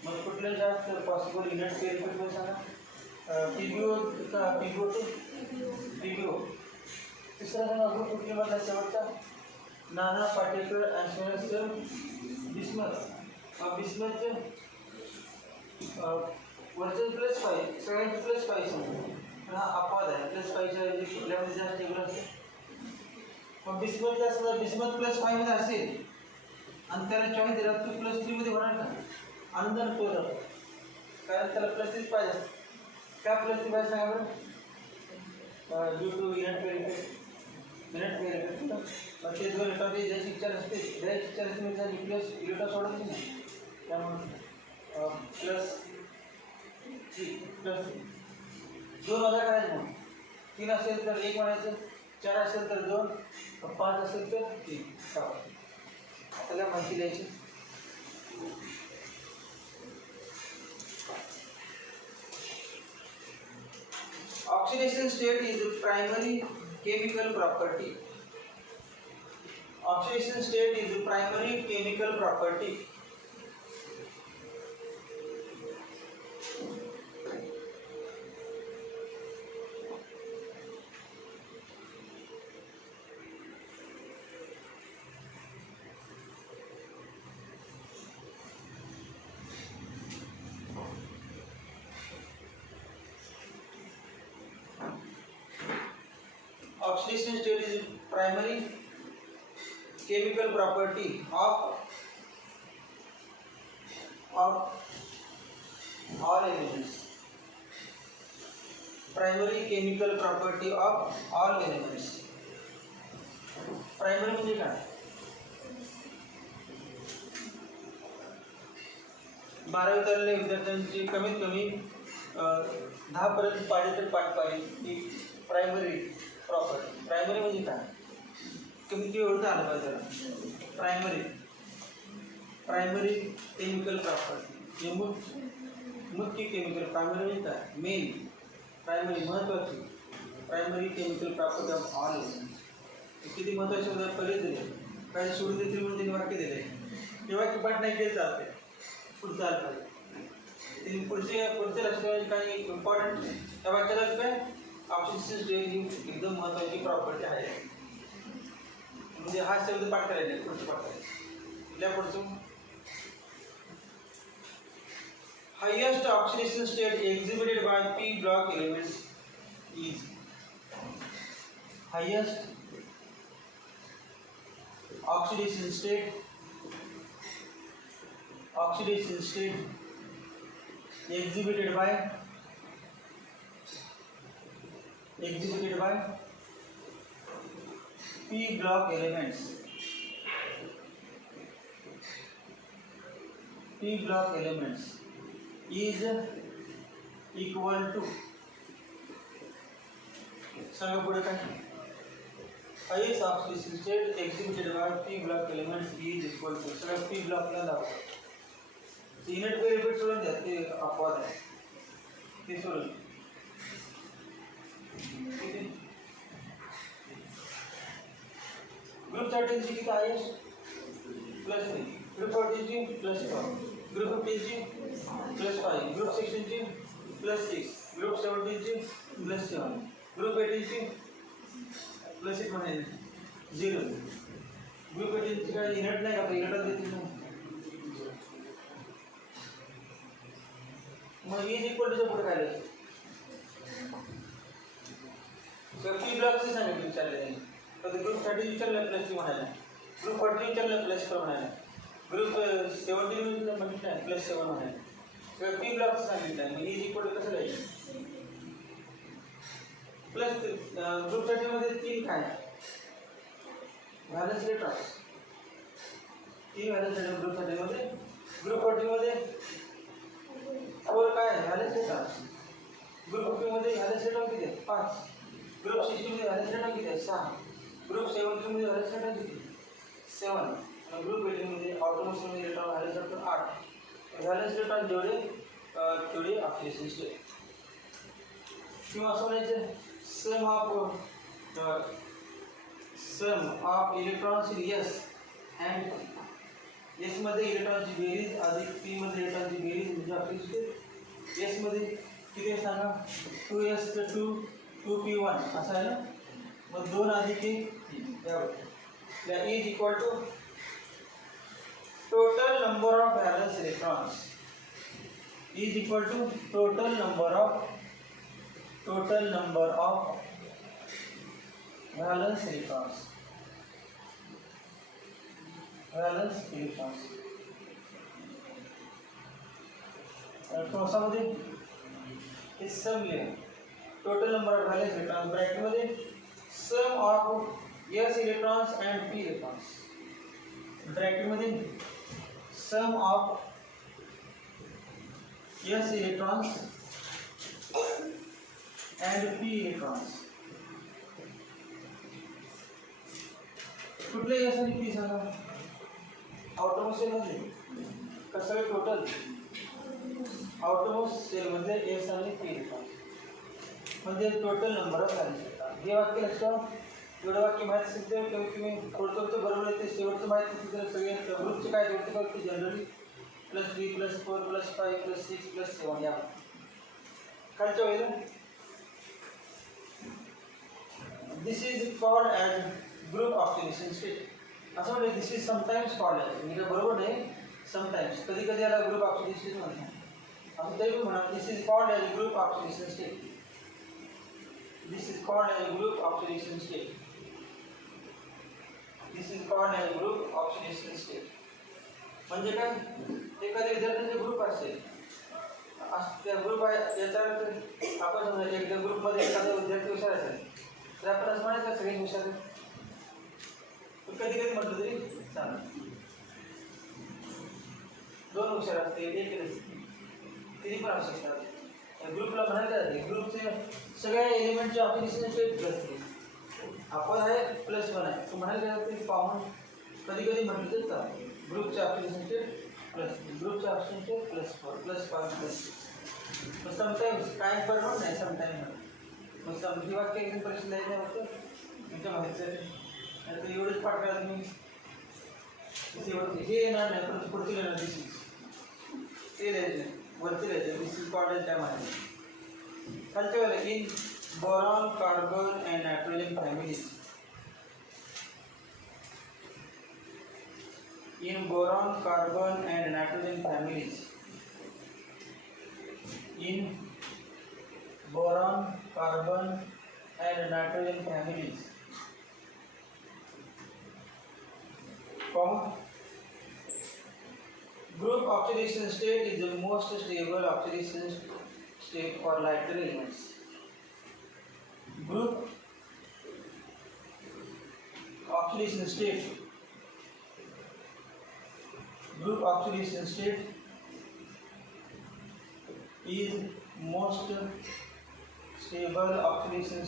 मग कुठलं जास्त पॉसिबल इनर्ट पेअर इफेक्ट सांगा. पीबीओ का पीबीओ तिसरा सांगा ग्रुप कुठली मधला शेवटचा नाना पाटेकर ॲन्सोनसचं बिस्मथचं वरचं +5 सगळ्यांचे +5 समजा हा अपवाद आहे +5च्या ऐवजी कुठल्यामध्ये जास्त टेबल असते मग बिस्मथ जास्त बिस्मथ +5 मध्ये असेल आणि त्याला चॉईस दिला तू +3 मध्ये होणार का आनंदाने तो जातो कारण त्याला +3 पाहिजे का +3 पाहिजे सांगा बरं ड्यू टू इनट वेरिएबल मग ते दोन एका द्यायची इच्छा नसते द्यायची इच्छा नसते म्हणजे न्यूक्लियस इलेक्ट्रॉन सोडत नाही त्यामुळे +2 वजा करायचं मग 3 असेल तर 1 म्हणायचं 4 असेल तर 2 5 असेल तर 3 त्याला माहिती द्यायची Oxidation state is a primary chemical property. Oxidation state is a primary chemical property. Oxidation state is a primary chemical property of all elements. Primary chemical property of all elements. Primary म्हणजे काय 12वी झालेल्या विद्यार्थ्यांची कमीत कमी 10 पर्यंत पाहिजे तर पाठ पाहिजे ही प्रायमरी प्रॉपर्टी प्रायमरी म्हणजे काय कमी किती एवढं आलं पाहिजे प्रायमरी केमिकल प्रॉपर्टी मुख्य केमिकल प्रायमरी म्हणजे काय मेन प्रायमरी महत्त्वाची primary chemical property of all किती महत्त्वाचे उदाहरण पहिले दिले काही सोडून देतील म्हणून त्यांनी वाक्य दिले तेव्हा की पाठ नाही केलं चालते पुढचं आलं पाहिजे पुढचे लक्षात काही इम्पॉर्टंट त्या वाक्याला काय ऑक्सिजन स्टेट ही एकदम महत्त्वाची प्रॉपर्टी आहे म्हणजे हा शब्द पाठ करायला पुढचं पाठ करायचं या पुढचं highest oxidation state exhibited by P block elements is highest oxidation state exhibited by p block elements is equal to सांगा पुढे काय highest oxidation state exhibited by p block elements is equal to सगळं p block ला दाखवा unit variable सोडून द्या ते अपवाद आहे ते सोडून ग्रुप 13 ची किती आहे +3 ग्रुप 14 ची +5 ग्रुप 15 ची +5 ग्रुप 16 ची +6 ग्रुप 17 ची +7 ग्रुप 18 ची +8 म्हणे 0 ग्रुप 18 ची काय युनिट नाही का युनिट देतील मग इज इक्वल टू पुढे काय लिहायचं सर पी ब्लॉकचे सांगितलं विचारले नाही तर ग्रुप 30 विचारलं +3 म्हणायला ग्रुप 14 विचारलं +4 म्हणायला ग्रुप 17 म्हटलं +7 म्हणायला सर पी ब्लॉकचं सांगितलं मग इज इक्वल टू कसं लिहायचं प्लस ग्रुप 30 मध्ये 3 काय valence electrons 3 valence electron group 30 मध्ये ग्रुप 14 मध्ये 4 काय व्हॅलेन्स इलेक्ट्रॉन्स ग्रुप 15 मध्ये व्हॅलेन्स इलेक्ट्रॉन किती आहे 5 ग्रुप 16 मध्ये व्हॅलेन्स इलेक्ट्रॉन किती आहे 6 ग्रुप 17 मध्ये व्हॅलेन्स इलेक्ट्रॉन किती 7 आणि ग्रुप 18 मध्ये ऑटोमोशन मध्ये electron valence electron 8 valence electron जेवढे तेवढे ऑक्सिडेशन स्टेट किंवा असं म्हणायचं sum of electrons in S and S मध्ये इलेक्ट्रॉनची बेरीज अधिक P मध्ये इलेक्ट्रॉनची बेरीज म्हणजे ऑक्सिडेशन स्टेट S मध्ये किती आहे सांगा 2s2 2p1 असं आहे ना मग 2 अधिक 3 is equal to total number of valence electrons is equal to total number of valence electrons कंसामध्ये हे सम लिहा total number of valence electrons bracket मध्ये sum of s electrons and p electrons bracket मध्ये sum of s electrons and p electrons कुठले s आणि p सांगा outermost shell मध्ये कसं टोटल आउटरमोस्ट सेल मध्ये s आणि p electrons म्हणजे total number of valence electron हे वाक्य लक्षात एवढं वाक्य माहिती असेल तर तुम्ही थोडं बरोबर आहे ते शेवटचं माहिती असेल तर सगळे ग्रुपचे काय जोडते का की जनरली +3 +4 +5 +6 +7 या खालच्या वेळेला this is called as group oxidation state असं म्हणजे this is sometimes called as म्हणजे बरोबर नाही समटाइम्स कधी कधी याला ग्रुप ऑक्सिडेशन स्टेट म्हणतात असं तरी पण म्हणा this is called as group oxidation state this is called as group oxidation state This is called as group oxidation state. म्हणजे काय एखाद्या विद्यार्थ्यांचे ग्रुप असेल त्या ग्रुप याचा अर्थ आपण समजा एकदा ग्रुपमध्ये एखादा विद्यार्थी हुशार असेल तर आपण असं म्हणायचं सगळे हुशार कधी कधी म्हटलं तरी चालेल 2 हुशार असतील 1 तिन्ही पण असू शकतात ग्रुपला म्हणायचं जाते ग्रुपचे सगळ्या एलिमेंटचे ऑक्सिडेशन स्टेट असते आपण आहे +1 आहे तो म्हणायला गेलं तरी कॉमन कधी कधी म्हटलं तर चालेल ग्रुपचे ऑक्सिडेशन स्टेट ग्रुपचे ऑक्सिडेशन स्टेट +4 +5 +6 मग समटाईम्स टाईम पण नाही समटाईम मग समजी वाक्य एकदम परीक्षा लिहायचं होतं तुमच्या माहितीसाठी तर एवढंच पाठ करा तुम्ही हे येणार नाही परंतु पुढचे येणार दिस इज ते लिहायचं वरती लिहायचं दिस इज कॉल्ड त्या माहिती खालच्या वेळेला इन boron, carbon and nitrogen families. In boron, carbon and nitrogen families. In boron, carbon and nitrogen families. Group oxidation state is the most stable oxidation state for lighter elements. Group oxidation state is most stable oxidation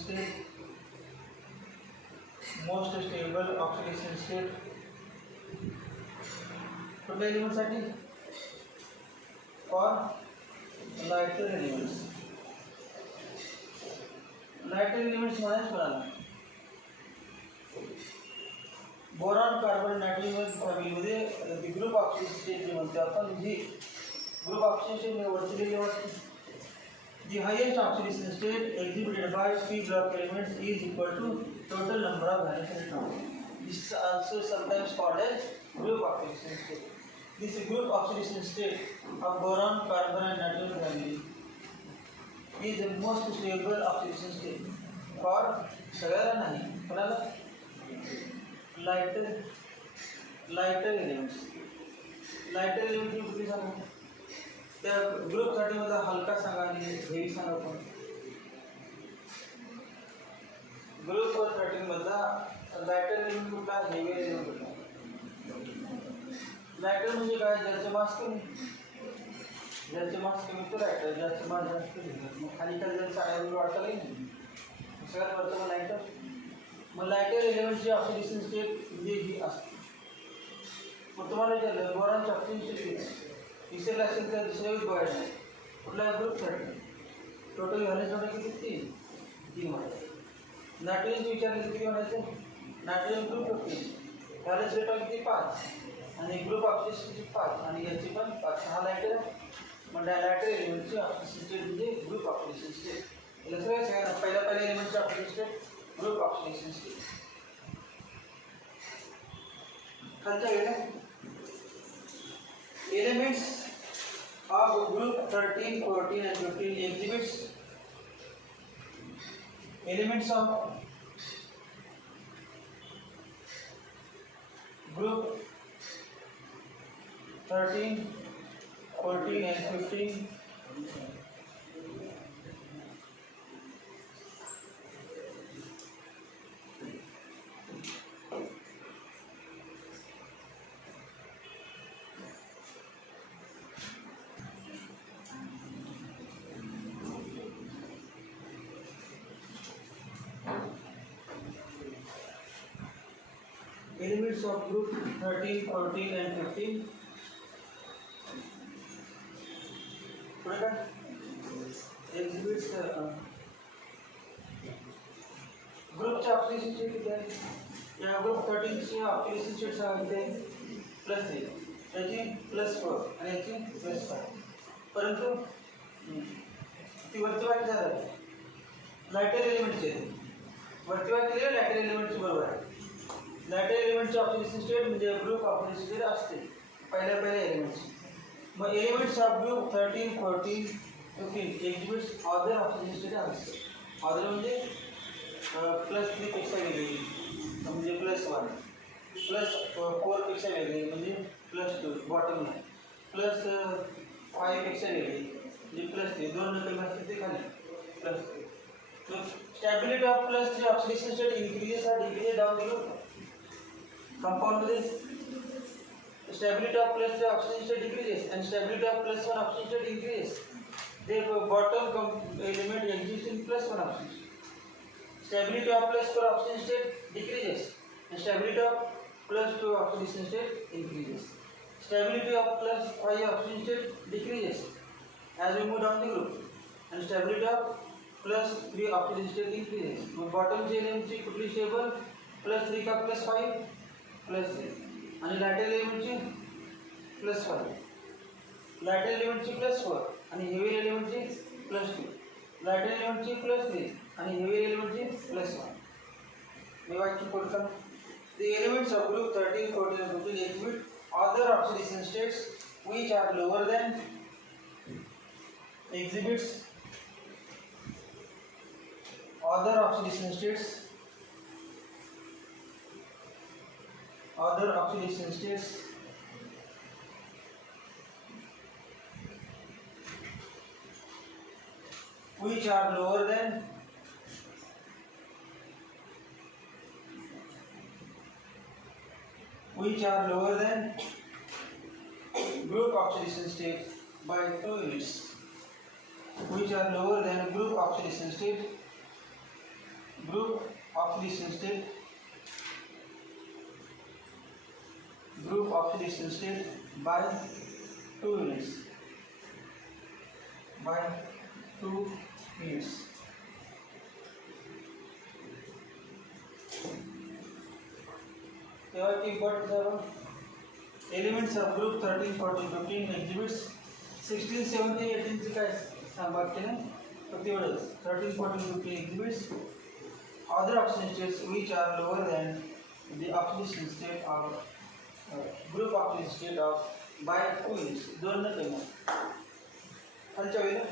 state कुठल्या एलिमेंटसाठी for lighter elements म्हणायचं कोणाला boron carbon nitrogen फॅमिलीमध्ये group oxidation state जे म्हणतो आपण जी group oxidation वरती लिहिली the highest oxidation state exhibited by p block elements is equal to total number of valence electrons. This is also sometimes called as group oxidation state. This group oxidation state of boron, carbon and nitrogen family is the most stable oxidation state for सगळ्याला नाही कोणाला lighter elements कुठली सांगू त्या ग्रुपसाठी मला हलका सांगा आणि हेवी सांगा पण ग्रुप 13 मधला लाइटर एलिमेंट कुठला हेवी एलिमेंट कुठला लाइटर म्हणजे काय ज्याचं मास कमी तो लाइटर ज्याचं मास जास्त मग खाली खाली जर साड्यावर वाढता नाही सगळ्यात वरतं मग लाइटर एलिमेंटची ऑक्सिडेशन स्टेट म्हणजे ही असते मग तुम्हाला विचारलं बोरॉनची ऑक्सिडेशन स्टेट तिसऱ्याला असेल तर दुसऱ्यावेळी बघायचं नाही कुठल्या ग्रुपसाठी टोटल व्हॅलेन्स मध्ये किती 3 म्हणायचं नायट्रोजनची विचारलं किती म्हणायचं नायट्रोजन ग्रुप 15 व्हॅलेन्स रेट किती 5 आणि ग्रुप ऑक्सिडेशनची 5 आणि याची पण 5 6 लाइटर मग लॅटरल एलिमेंटची ऑक्सिडेशन स्टेट म्हणजे ग्रुप ऑक्सिडेशन स्टेट. लक्षात घ्या पहिल्या एलिमेंटची oxidation state group oxidation state. खालच्या वेळेला एलिमेंट्स ऑफ ग्रुप 13, 14 and 15 exhibits elements of group 13, 14 and 15 elements of group 13, 14 and 15 exhibits ग्रुपच्या ऑक्सिडेशन स्टेट किती आहे? या ग्रुप 13 ची ऑक्सिडेशन स्टेट सांगितले +3, याची +4 आणि याची +5. परंतु ती वर्तुळाची झालं लॅटरल एलिमेंटचे वर्तुळाची लॅटरल एलिमेंटची बरोबर आहे. लॅटरल एलिमेंटची ऑक्सिडेशन स्टेट म्हणजे ग्रुप ऑक्सिडेशन स्टेट असते पहिल्या एलिमेंटची. मग elements of group 13, 14, 15 exhibits other oxidation state असते. ऑदर म्हणजे +3 पेक्षा वेगळी म्हणजे +1, +4 पेक्षा वेगळी म्हणजे +2 बॉटम आहे, +5 पेक्षा वेगळी म्हणजे +3 दोन नंतर असते ते खाली +3. So stability of +3 oxidation state increases or decreases down the road. Compound with stability of +3 oxidation state decreases and stability of +1 oxidation state increases. The bottom element exists in +1 oxidation. Stability of +4 oxidation state decreases and stability of +2 oxidation state increases. Stability of +5 oxidation state decreases as we move down the group and stability of +3 oxidation state increases. Bottom ची एलिमेंटची कुठली स्टेबल +3 का +5 +3 आणि लॅटरल एलिमेंटची +5, लॅटरल एलिमेंटची +4 आणि हेवी एलिमेंटची +2, लॅटरल एलिमेंटची +3 आणि हेवी एलिमेंटची +1. मी वाक्य पुढचं the elements of group 13, 14 and 15 exhibit other oxidation states which are lower than exhibits other oxidation states which are lower than group oxidation state by 2 units. Which are lower than group oxidation state by 2 units. Elements of group 13, 14, 15 exhibits 16, 17, 18 चे काय सांगतात ते फक्त एवढंच 13, 14, 15 exhibits other oxidation states which are lower than the oxidation state of group oxidation state of by 2 units. दोन न कमी खालच्या वेळेला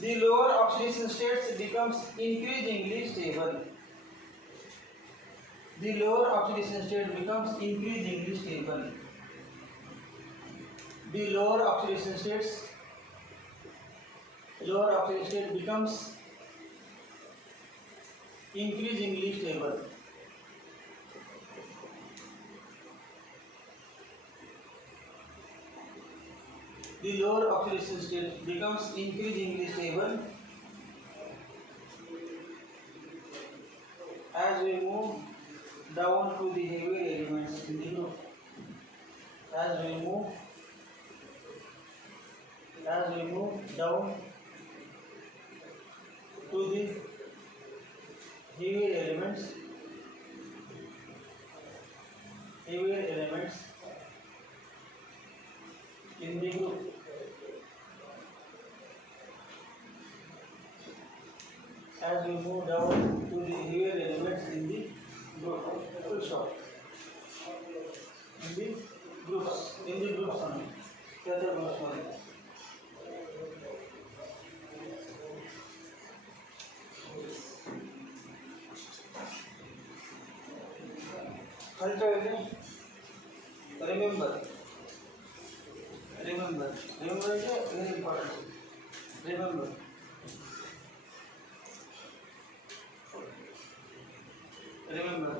the lower oxidation states becomes increasingly stable. The lower oxidation state becomes increasingly stable. The lower oxidation state becomes increasingly stable. The lower oxidation state becomes increasingly stable as we move down to the heavier elements in the group. As we move down to the heavier elements बॉक्समध्ये. खालच्या वेळी remember remember remember is very important. Remember remember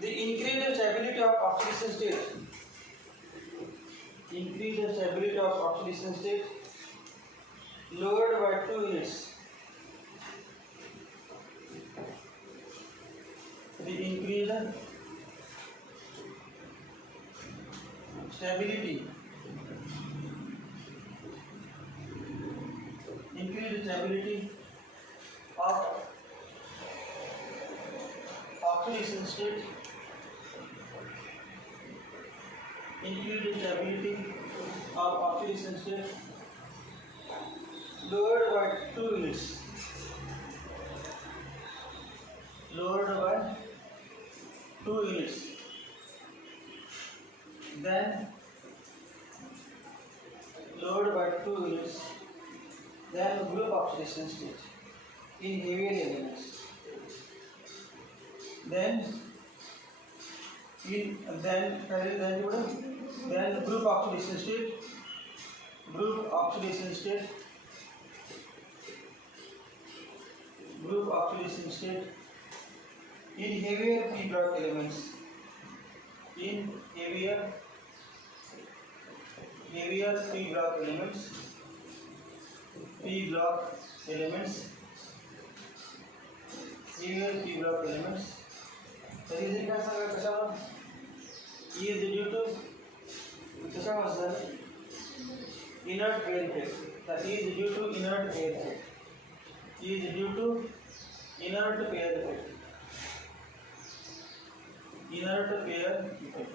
the increase the stability of oxidation state. Increase the stability of oxidation state lowered by 2 units. The increase the stability. Increase the stability of oxidation state. Increase the stability of oxidation state lowered by 2 units. Lowered by 2 units. Then lowered by 2 units. Then group oxidation state in heavier elements. Then group oxidation state. Group oxidation state. Group oxidation state in heavier p block elements. In heavier p block elements. P block elements. Heavier p block elements. तर इथे काय सांगा कशावर is due to कशावर inert air effect. That is due to inert air effect. Is due to inert air effect. Inert air effect.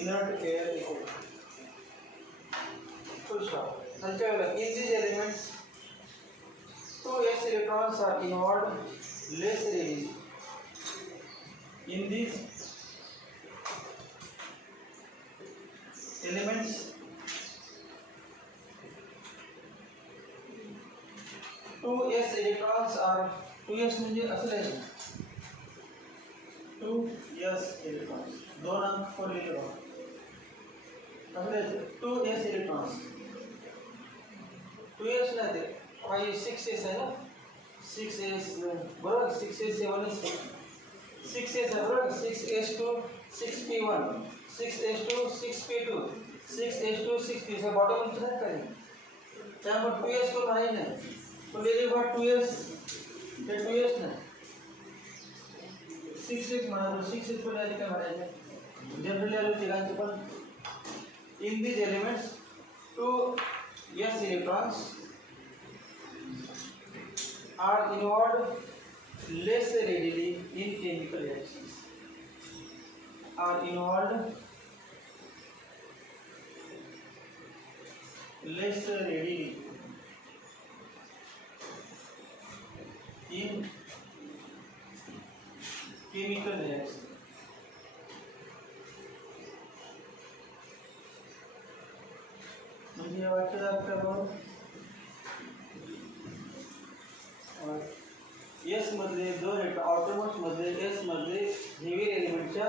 Inert air effect. Full stop. In these elements 2s electrons are involved less readily. In these elements 2s electrons are 2s म्हणजे असं आहे 2s electrons दोन अंक पर लिहिले बघा असं आहे 2s electrons 2s नाही ते 6s आहे ना 6s बरोबर 6s 7s 6s आहे बरोबर 6s2 6p1 6s2 6p2 6s2 6p चा बॉटम इथं नाही काही त्यामुळे 2s कोण आहे नाही तो लेली बा 2s ते 2s नाही 6s म्हणा 6s पण आले काय म्हणायचे जनरली आलो तिघांचे पण in these elements 2s electrons are involved less readily in chemical reactions. Are involved less readily in chemical reactions. म्हणजे वाटतं आपल्याला एस मधले दोन ऑटोमर्स मधले एस मधले हेवी एलिमेंटच्या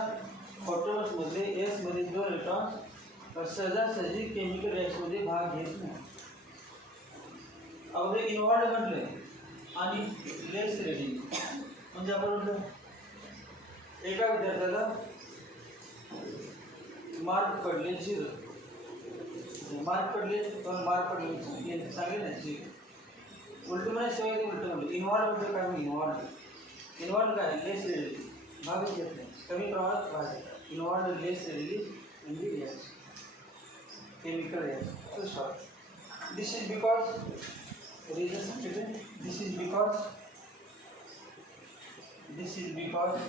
ऑटोमर्स मधले एस मध्ये दोन इलेक्ट्रॉन सहजासहजी केमिकल रिएक्शन मध्ये भाग घेत नाही. अगदी इन्व्हॉल्व म्हटले आणि लेस रेडी म्हणजे आपण म्हटलं एका विद्यार्थ्याला मार्क पडले 0 मार्क पडले पण मार्क पडले सांगेल ना 0 उलट मला शिवाय उलट म्हणजे इन्व्हॉल्व म्हणजे काय म्हणजे इन्व्हॉल्व काय लेस रेडी भाग घेत नाही कमी प्रमाणात भाग घेतात इन्व्हॉल्व लेस रेडी म्हणजे reaction chemical reaction. So short. This is because this is because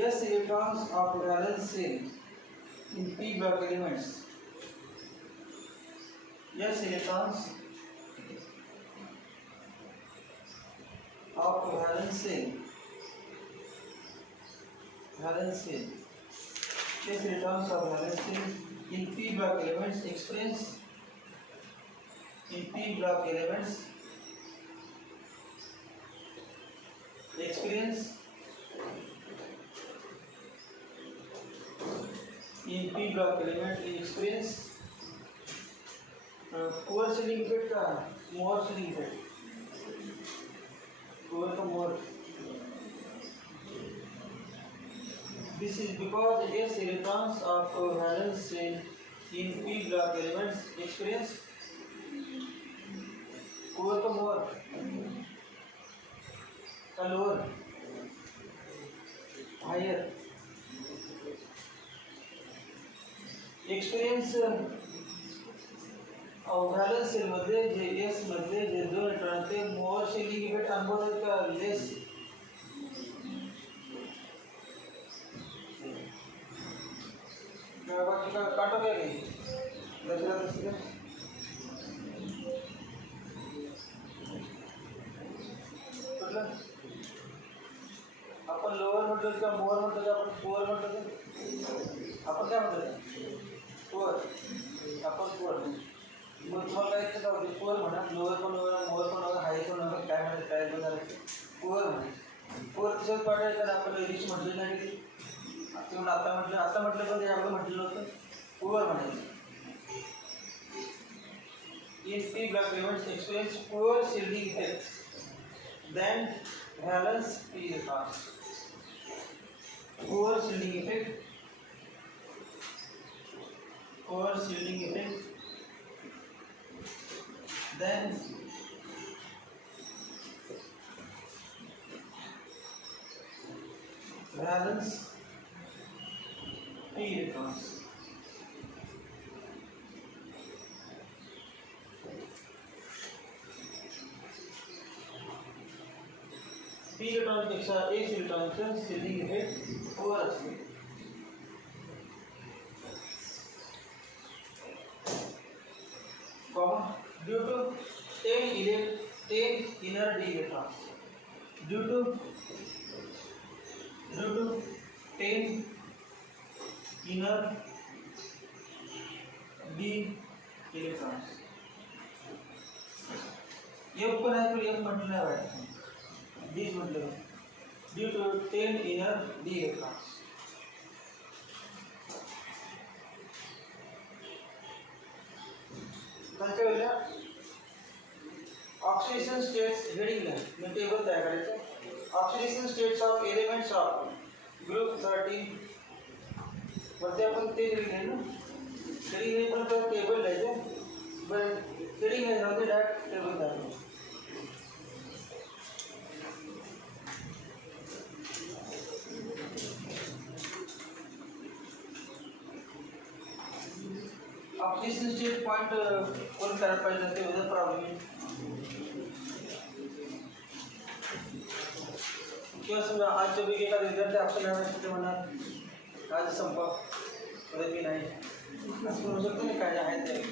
yes electrons of valence shell in p block elements, s electrons of valence shell, s electrons of valence shell in p block elements experience in p block elements experience in p block element experience poor shielding effect का more shielding effect poor का more. This is because s electrons of valence shell in p block elements experience poor का more का lower higher experience valence shell मध्ये जे एस मध्ये जे दोन इलेक्ट्रॉन ते मोर shielding effect अनुभवतात का लेस बाकी का काटो काय नाही दसरा दसरा आपण लोअर म्हटलं का मोर म्हटलं का आपण पोअर म्हटलं का आपण काय म्हणतो पोअर आपण पोअर मग तुम्हाला काय इच्छा होती पोअर म्हणा लोअर पण म्हणा मोर पण म्हणा हाय पण म्हणा काय म्हणा काय बघायला पोअर म्हणा पोअर तसंच पाठायचं तर आपण रिच म्हटलं नाही की किंवा आता म्हटलं पण ते आपलं म्हटलं होतं पोअर म्हणायचं. In p block elements experience poor shielding effect than valence p electrons. Poor shielding effect then valence p electrons. p electron पेक्षा s इलेक्ट्रॉनचं shielding effect poor असते. Due to 10 inner d electrons, due to 10 inner d electrons. F पण आहे पण F म्हटलं नाही वाटतं D म्हटलं due to 10 inner d electrons. काय वेळेला ऑक्सिडेशन स्टेट्स हेडिंग में टेबल तयार करायचं oxidation states of elements of group 13 वरती आपण ते लिहिले ना हेडिंग पण तर टेबल लिहायचं बरं हेडिंग आहे ना ते डायरेक्ट टेबल दाखवतो. ऑक्सिडेशन स्टेट पॉइंट कोण करायला पाहिजे ते उद्या प्रॉब्लेम किंवा समजा आजच्या पैकी एखादा विद्यार्थी आपल्या ते म्हणणार आज संपा उद्या मी नाही असं म्हणू शकतो नाही काय आहे ते.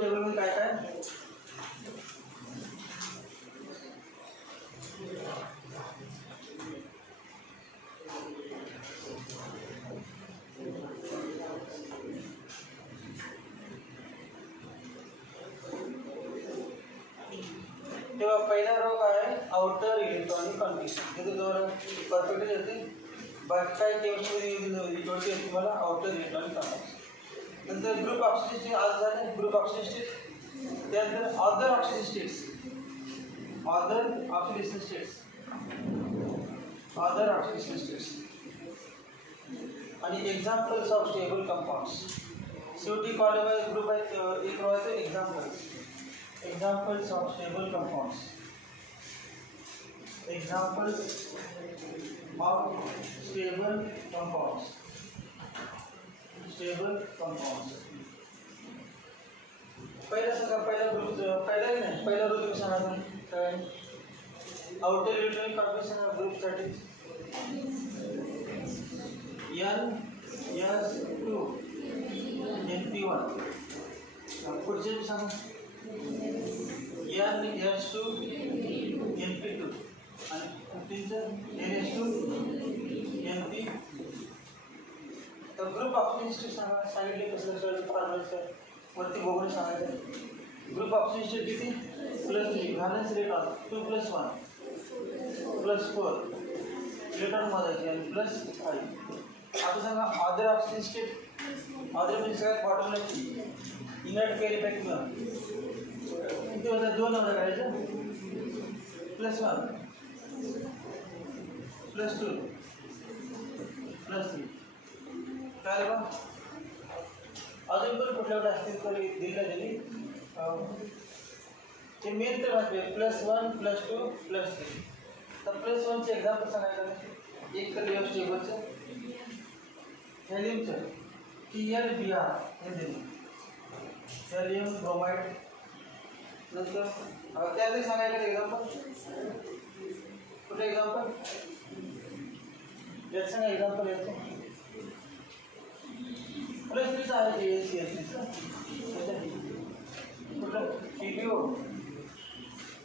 टेबलमध्ये काय काय तेव्हा पहिला रो काय आहे आउटर इलेक्ट्रॉनिक कॉन्फिगरेशन हे तर परफेक्ट येते बाकी काय केमिस्ट्री जोडते तुम्हाला आउटर इलेक्ट्रॉनिक कॉन्फिगरेशन. नंतर ग्रुप ऑक्सिडेशन आज झाले ग्रुप ऑक्सिडेशन स्टेट त्यानंतर अदर ऑक्सिडेशन स्टेट्स आणि एक्झाम्पल्स ऑफ स्टेबल कंपाउंड्स शेवटी कॉलेज ग्रुप आहेत एक रो आहे examples Examples of stable compounds. Examples of stable compounds. Stable compounds. पहिला सांगा, पहिला ग्रुप, पहिला नाही, पहिला रो तुम्ही सांगा काय. आउटर इलेक्ट्रॉनिक कॉन्फिगरेशन ग्रुप साठी NS2 NP1. पुढचे मी सांगा NS2 NP2 आणि पुढचं NS2 NP. तर ग्रुप ऑक्सिजन सांगा, सांगितले कसं करायचं फॉर्म्युला वरती बघून सांगायचं. ग्रुप ऑक्सिजन किती +3 व्हॅलेन्स इलेक्ट्रॉन 2 + 1 + 4 इलेक्ट्रॉन मोजायचे आणि +5. आता सांगा अदर ऑक्सिजन स्टेट. अदर म्हणजे सगळ्यात बॉटमला इनर्ट पेअर इफेक्ट किती होतं, 2 नंबर करायचं +1 +2 +3. काय बघा अजून पण कुठल्या कुठे असतील तरी दिलं त्यांनी ते मेन तर माहिती आहे +1 +2 +3. तर +1चे एक्झाम्पल सांगायचं. एक तर लिओ स्टेबलचं हेलियमचं TLBr हे दिलं, हेलियम ब्रोमाइड. नंतर त्यातही सांगायचं एक्झाम्पल कुठे, एक्झाम्पल यात सांगा, एक्झाम्पल याचं +3 आहे ACS कुठलं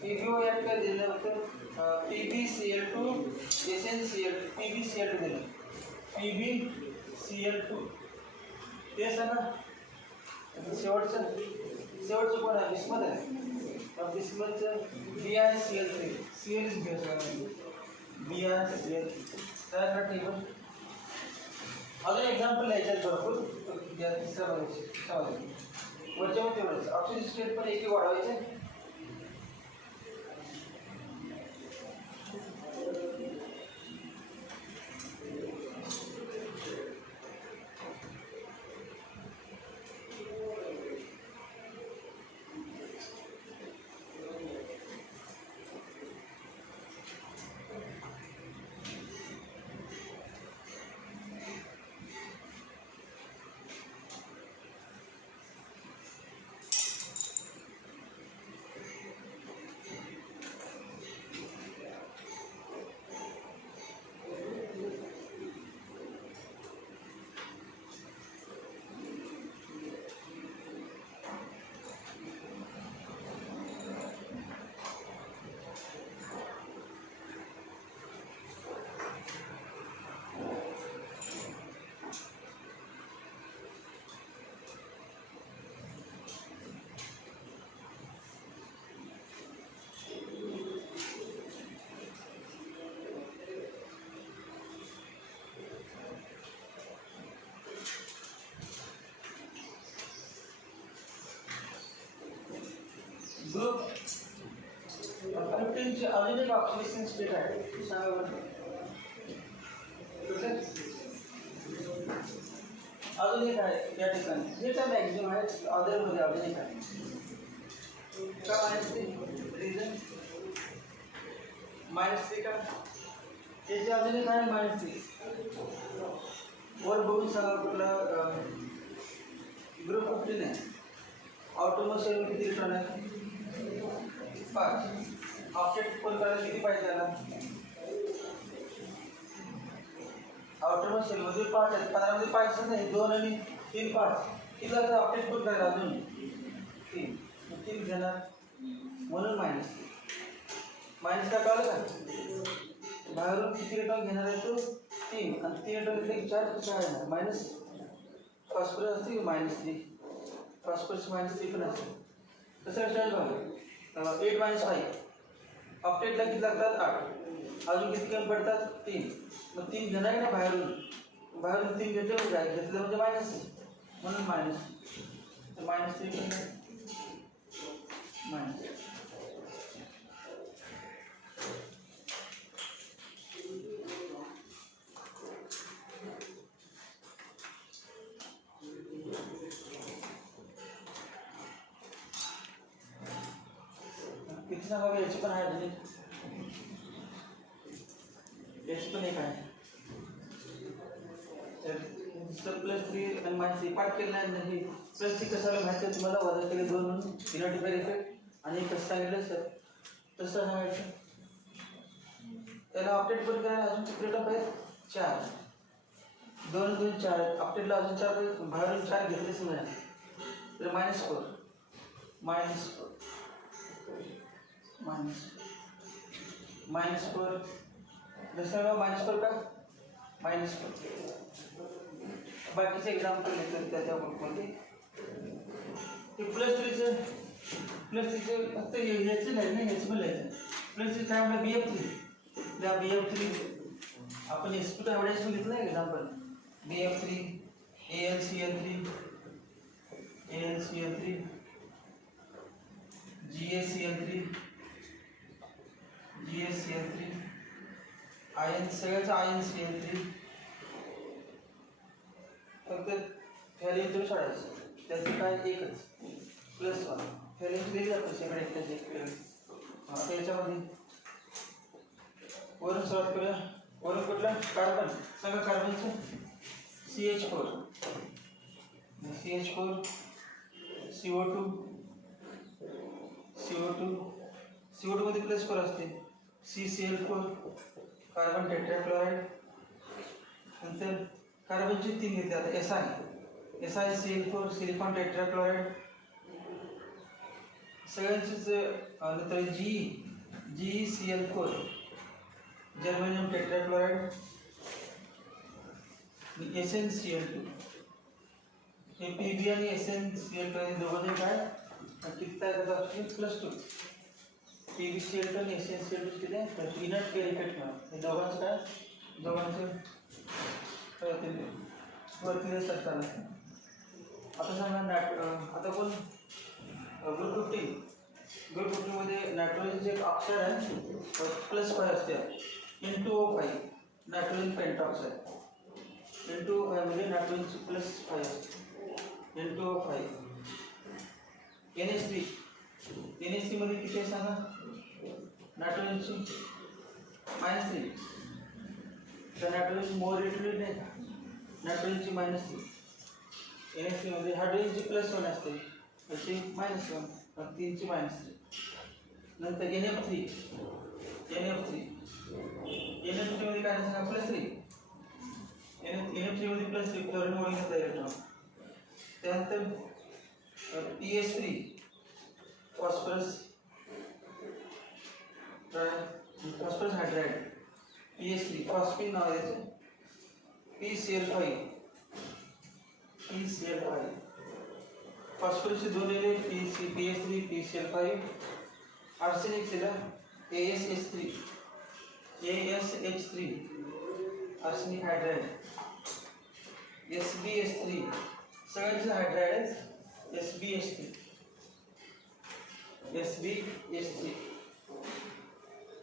PbO यात काय दिलं होतं, PbCl2 SnCl2 PbCl2 दिलं, PbCl2 ते सांगा. शेवटचं कोण आहे, बिस्मथ आहे. बिस्मथचं BrCl3 सिरीज घ्या सगळ्यांना BrCl3 तयार करा टेबल. अजून एक्झाम्पल याच्यात भरपूर. या तिसरा बघायचे वरच्या मध्ये तेवढंच ऑक्सिजन स्टेट पण एकी वाढवायचे. ग्रुप 15 चे अजून एक ऑक्सिडेशन स्टेट आहे, सांगा बरं. अजून एक आहे या ठिकाणी, जे काय मॅक्झिमम आहे अदरमध्ये अजून एक आहे. का -3 रिझन -3 का त्याचे अजून एक आहे -3. वर बघून सांगा कुठला ग्रुप 15 आहे. ऑटोमोसेल किती इलेक्ट्रॉन आहे, 5. ऑब्जेक्ट फोल्ड करायला किती पाहिजे त्याला, ऑटोमोसेल मध्ये 5 आहेत, 15 मध्ये 5 नाही, 2 आणि 3 5 किती लागतं ऑब्जेक्ट फोल्ड करायला, अजून 3 घेणार म्हणून मायनस का कळलं का. बाहेरून किती इलेक्ट्रॉन घेणार आहे तो 3 आणि 3 इलेक्ट्रॉन घेतले की 4 कशा येणार, मायनस फॉस्फरस असते -3 फॉस्फरस -3 पण असते. कसं स्टाईल बघा 8 - 5 ऑक्टेटला किती लागतात 8, अजून किती कमी पडतात 3. मग 3 घेणार आहे ना बाहेरून 3 घेतले घेतलं म्हणजे मायनस म्हणून -3 मायनस. किती सांगा याची पण आहे याची पण एक आहे +3 आणि माहिती पाठ केलं नाही +3 कशाला माहिती आहे तुम्हाला वजा केले 2 म्हणून इनव्हर्टिफायर इफेक्ट आणि कसं सांगितलं सर तसं सांगायचं त्याला अपडेट पण करायला अजून सिक्रेट ऑफ आहे 4 2 2 4 अपडेटला अजून 4 बाहेरून 4 घेतलेच नाही तर -4 -4 जसं -4 का -4 बाकीचे एक्झाम्पल घेतलं त्या बुकमध्ये ते +3चं फक्त ह्याचं नाही ना ह्याचं पण लिहायचं +3 काय म्हणलं BF3 त्या BF3 आपण SP एवढ्याच घेतलं आहे example BF3 AlCl3 GaCl3 ion सगळ्याचं InCl3 फक्त व्हॅल्यू सोडायचं त्याचं काय एकच +1 व्हॅल्यू दिली जातं सेकंड एकट्याचे आता याच्यामध्ये वरून सुरुवात करूया वरून कुठला कार्बन सगळं कार्बनचं CH4 CO2 मध्ये +4 असते CCl4 कार्बन टेट्राक्लोराइड नंतर कार्बनचे 3 घेतले आता SiCl4 सिलिकॉन टेट्राक्लोराइड सगळ्यांचेच नंतर GeCl4 जर्मेनियम टेट्राक्लोराइड SnCl2 हे PB आणि SnCl2 हे दोघं काय किती तयार करतात +2 PbCl2 आणि SnCl2 किती आहे इनर्ट पेअर इफेक्ट म्हणून हे दोघांचं काय दोघांचं वरती सरकार आता सांगा आता कोण ग्रुप 15 मध्ये नायट्रोजनचे एक ऑक्साईड आहे +5 असते N2O5 नायट्रोजन पेंटॉक्साईड N2O5 मध्ये नायट्रोजनचे +5 असते N2O5 NH3 मध्ये किती आहे सांगा नायट्रोजनची -3 तर नायट्रोजन मोर रेटली नाही का नायट्रोजनची -3 NH3 मध्ये हायड्रोजनची +1 असते त्याची -1 3 ची -3 नंतर NF3 मध्ये काय सांगा +3 NF3 मध्ये +3 क्लोरीन वळून घेतला इलेक्ट्रॉन त्यानंतर PH3 phosphorus hydride PH3 phosphine नाव आहे त्याचं PCl5 फॉस्फरसचे 2 लिहिले PH3 PCl5 आर्सेनिक दिला ASH3 आर्सेनिक हायड्राइड SbH3 सगळ्यांचे हायड्राइड आहेत SbH3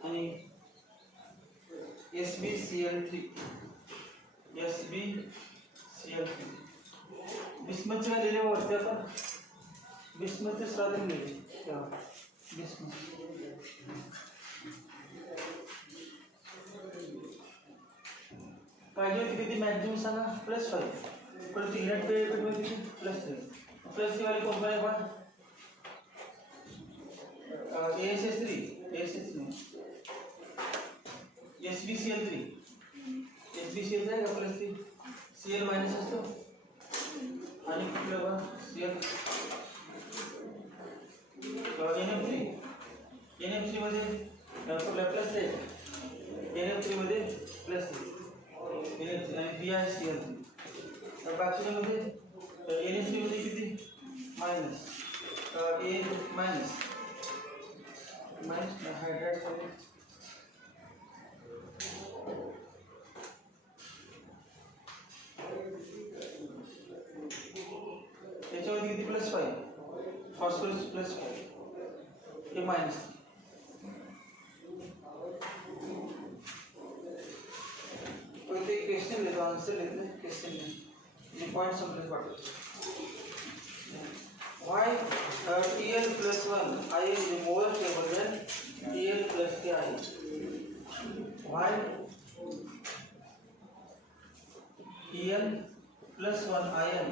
आणि SbCl3 बिस्मथचे काय लिहिले वरती आपण बिस्मथचे साधन लिहिले बिस्मथ पाहिजे होती किती मॅक्झिमम सांगा +5 परत इनर्ट पेअर इफेक्ट मध्ये किती +3 वाली कंपनी पण ASH3 SbCl3 आहे का +3 Cl- असतो आणि कुठलं पण Cl NF3 मध्ये कुठला +3 NF3 मध्ये +3 NF3 आणि BiCl3 बाकीच्यामध्ये NF3 मध्ये किती मायनस हायड्राइड त्याच्यामध्ये किती +5 फॉस्फरस +5 हे -3 कोणते क्वेश्चन लिहितो आन्सर लिहितो क्वेश्चन लिहितो पॉईंट संपले वाटतो Why Tl plus 1 ion is more stable than Tl plus K ion? Why Tl plus 1 ion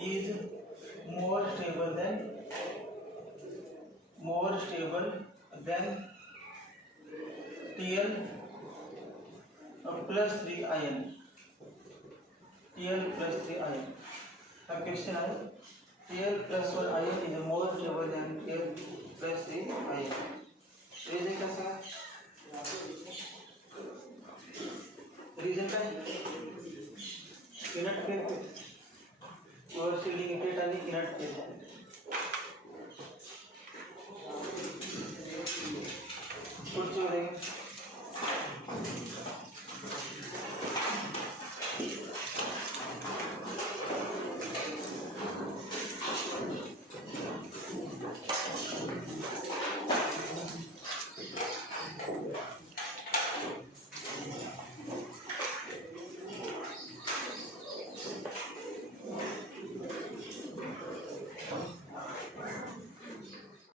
is more stable than Tl plus 3 ion. Tl plus 3 ion. अब क्वेश्चन है Tl plus 1 ion is more stable than Tl plus 3 ion. Reason कैसा है? रीजन काय? किनट फेर और shielding effect आणि किनट फेर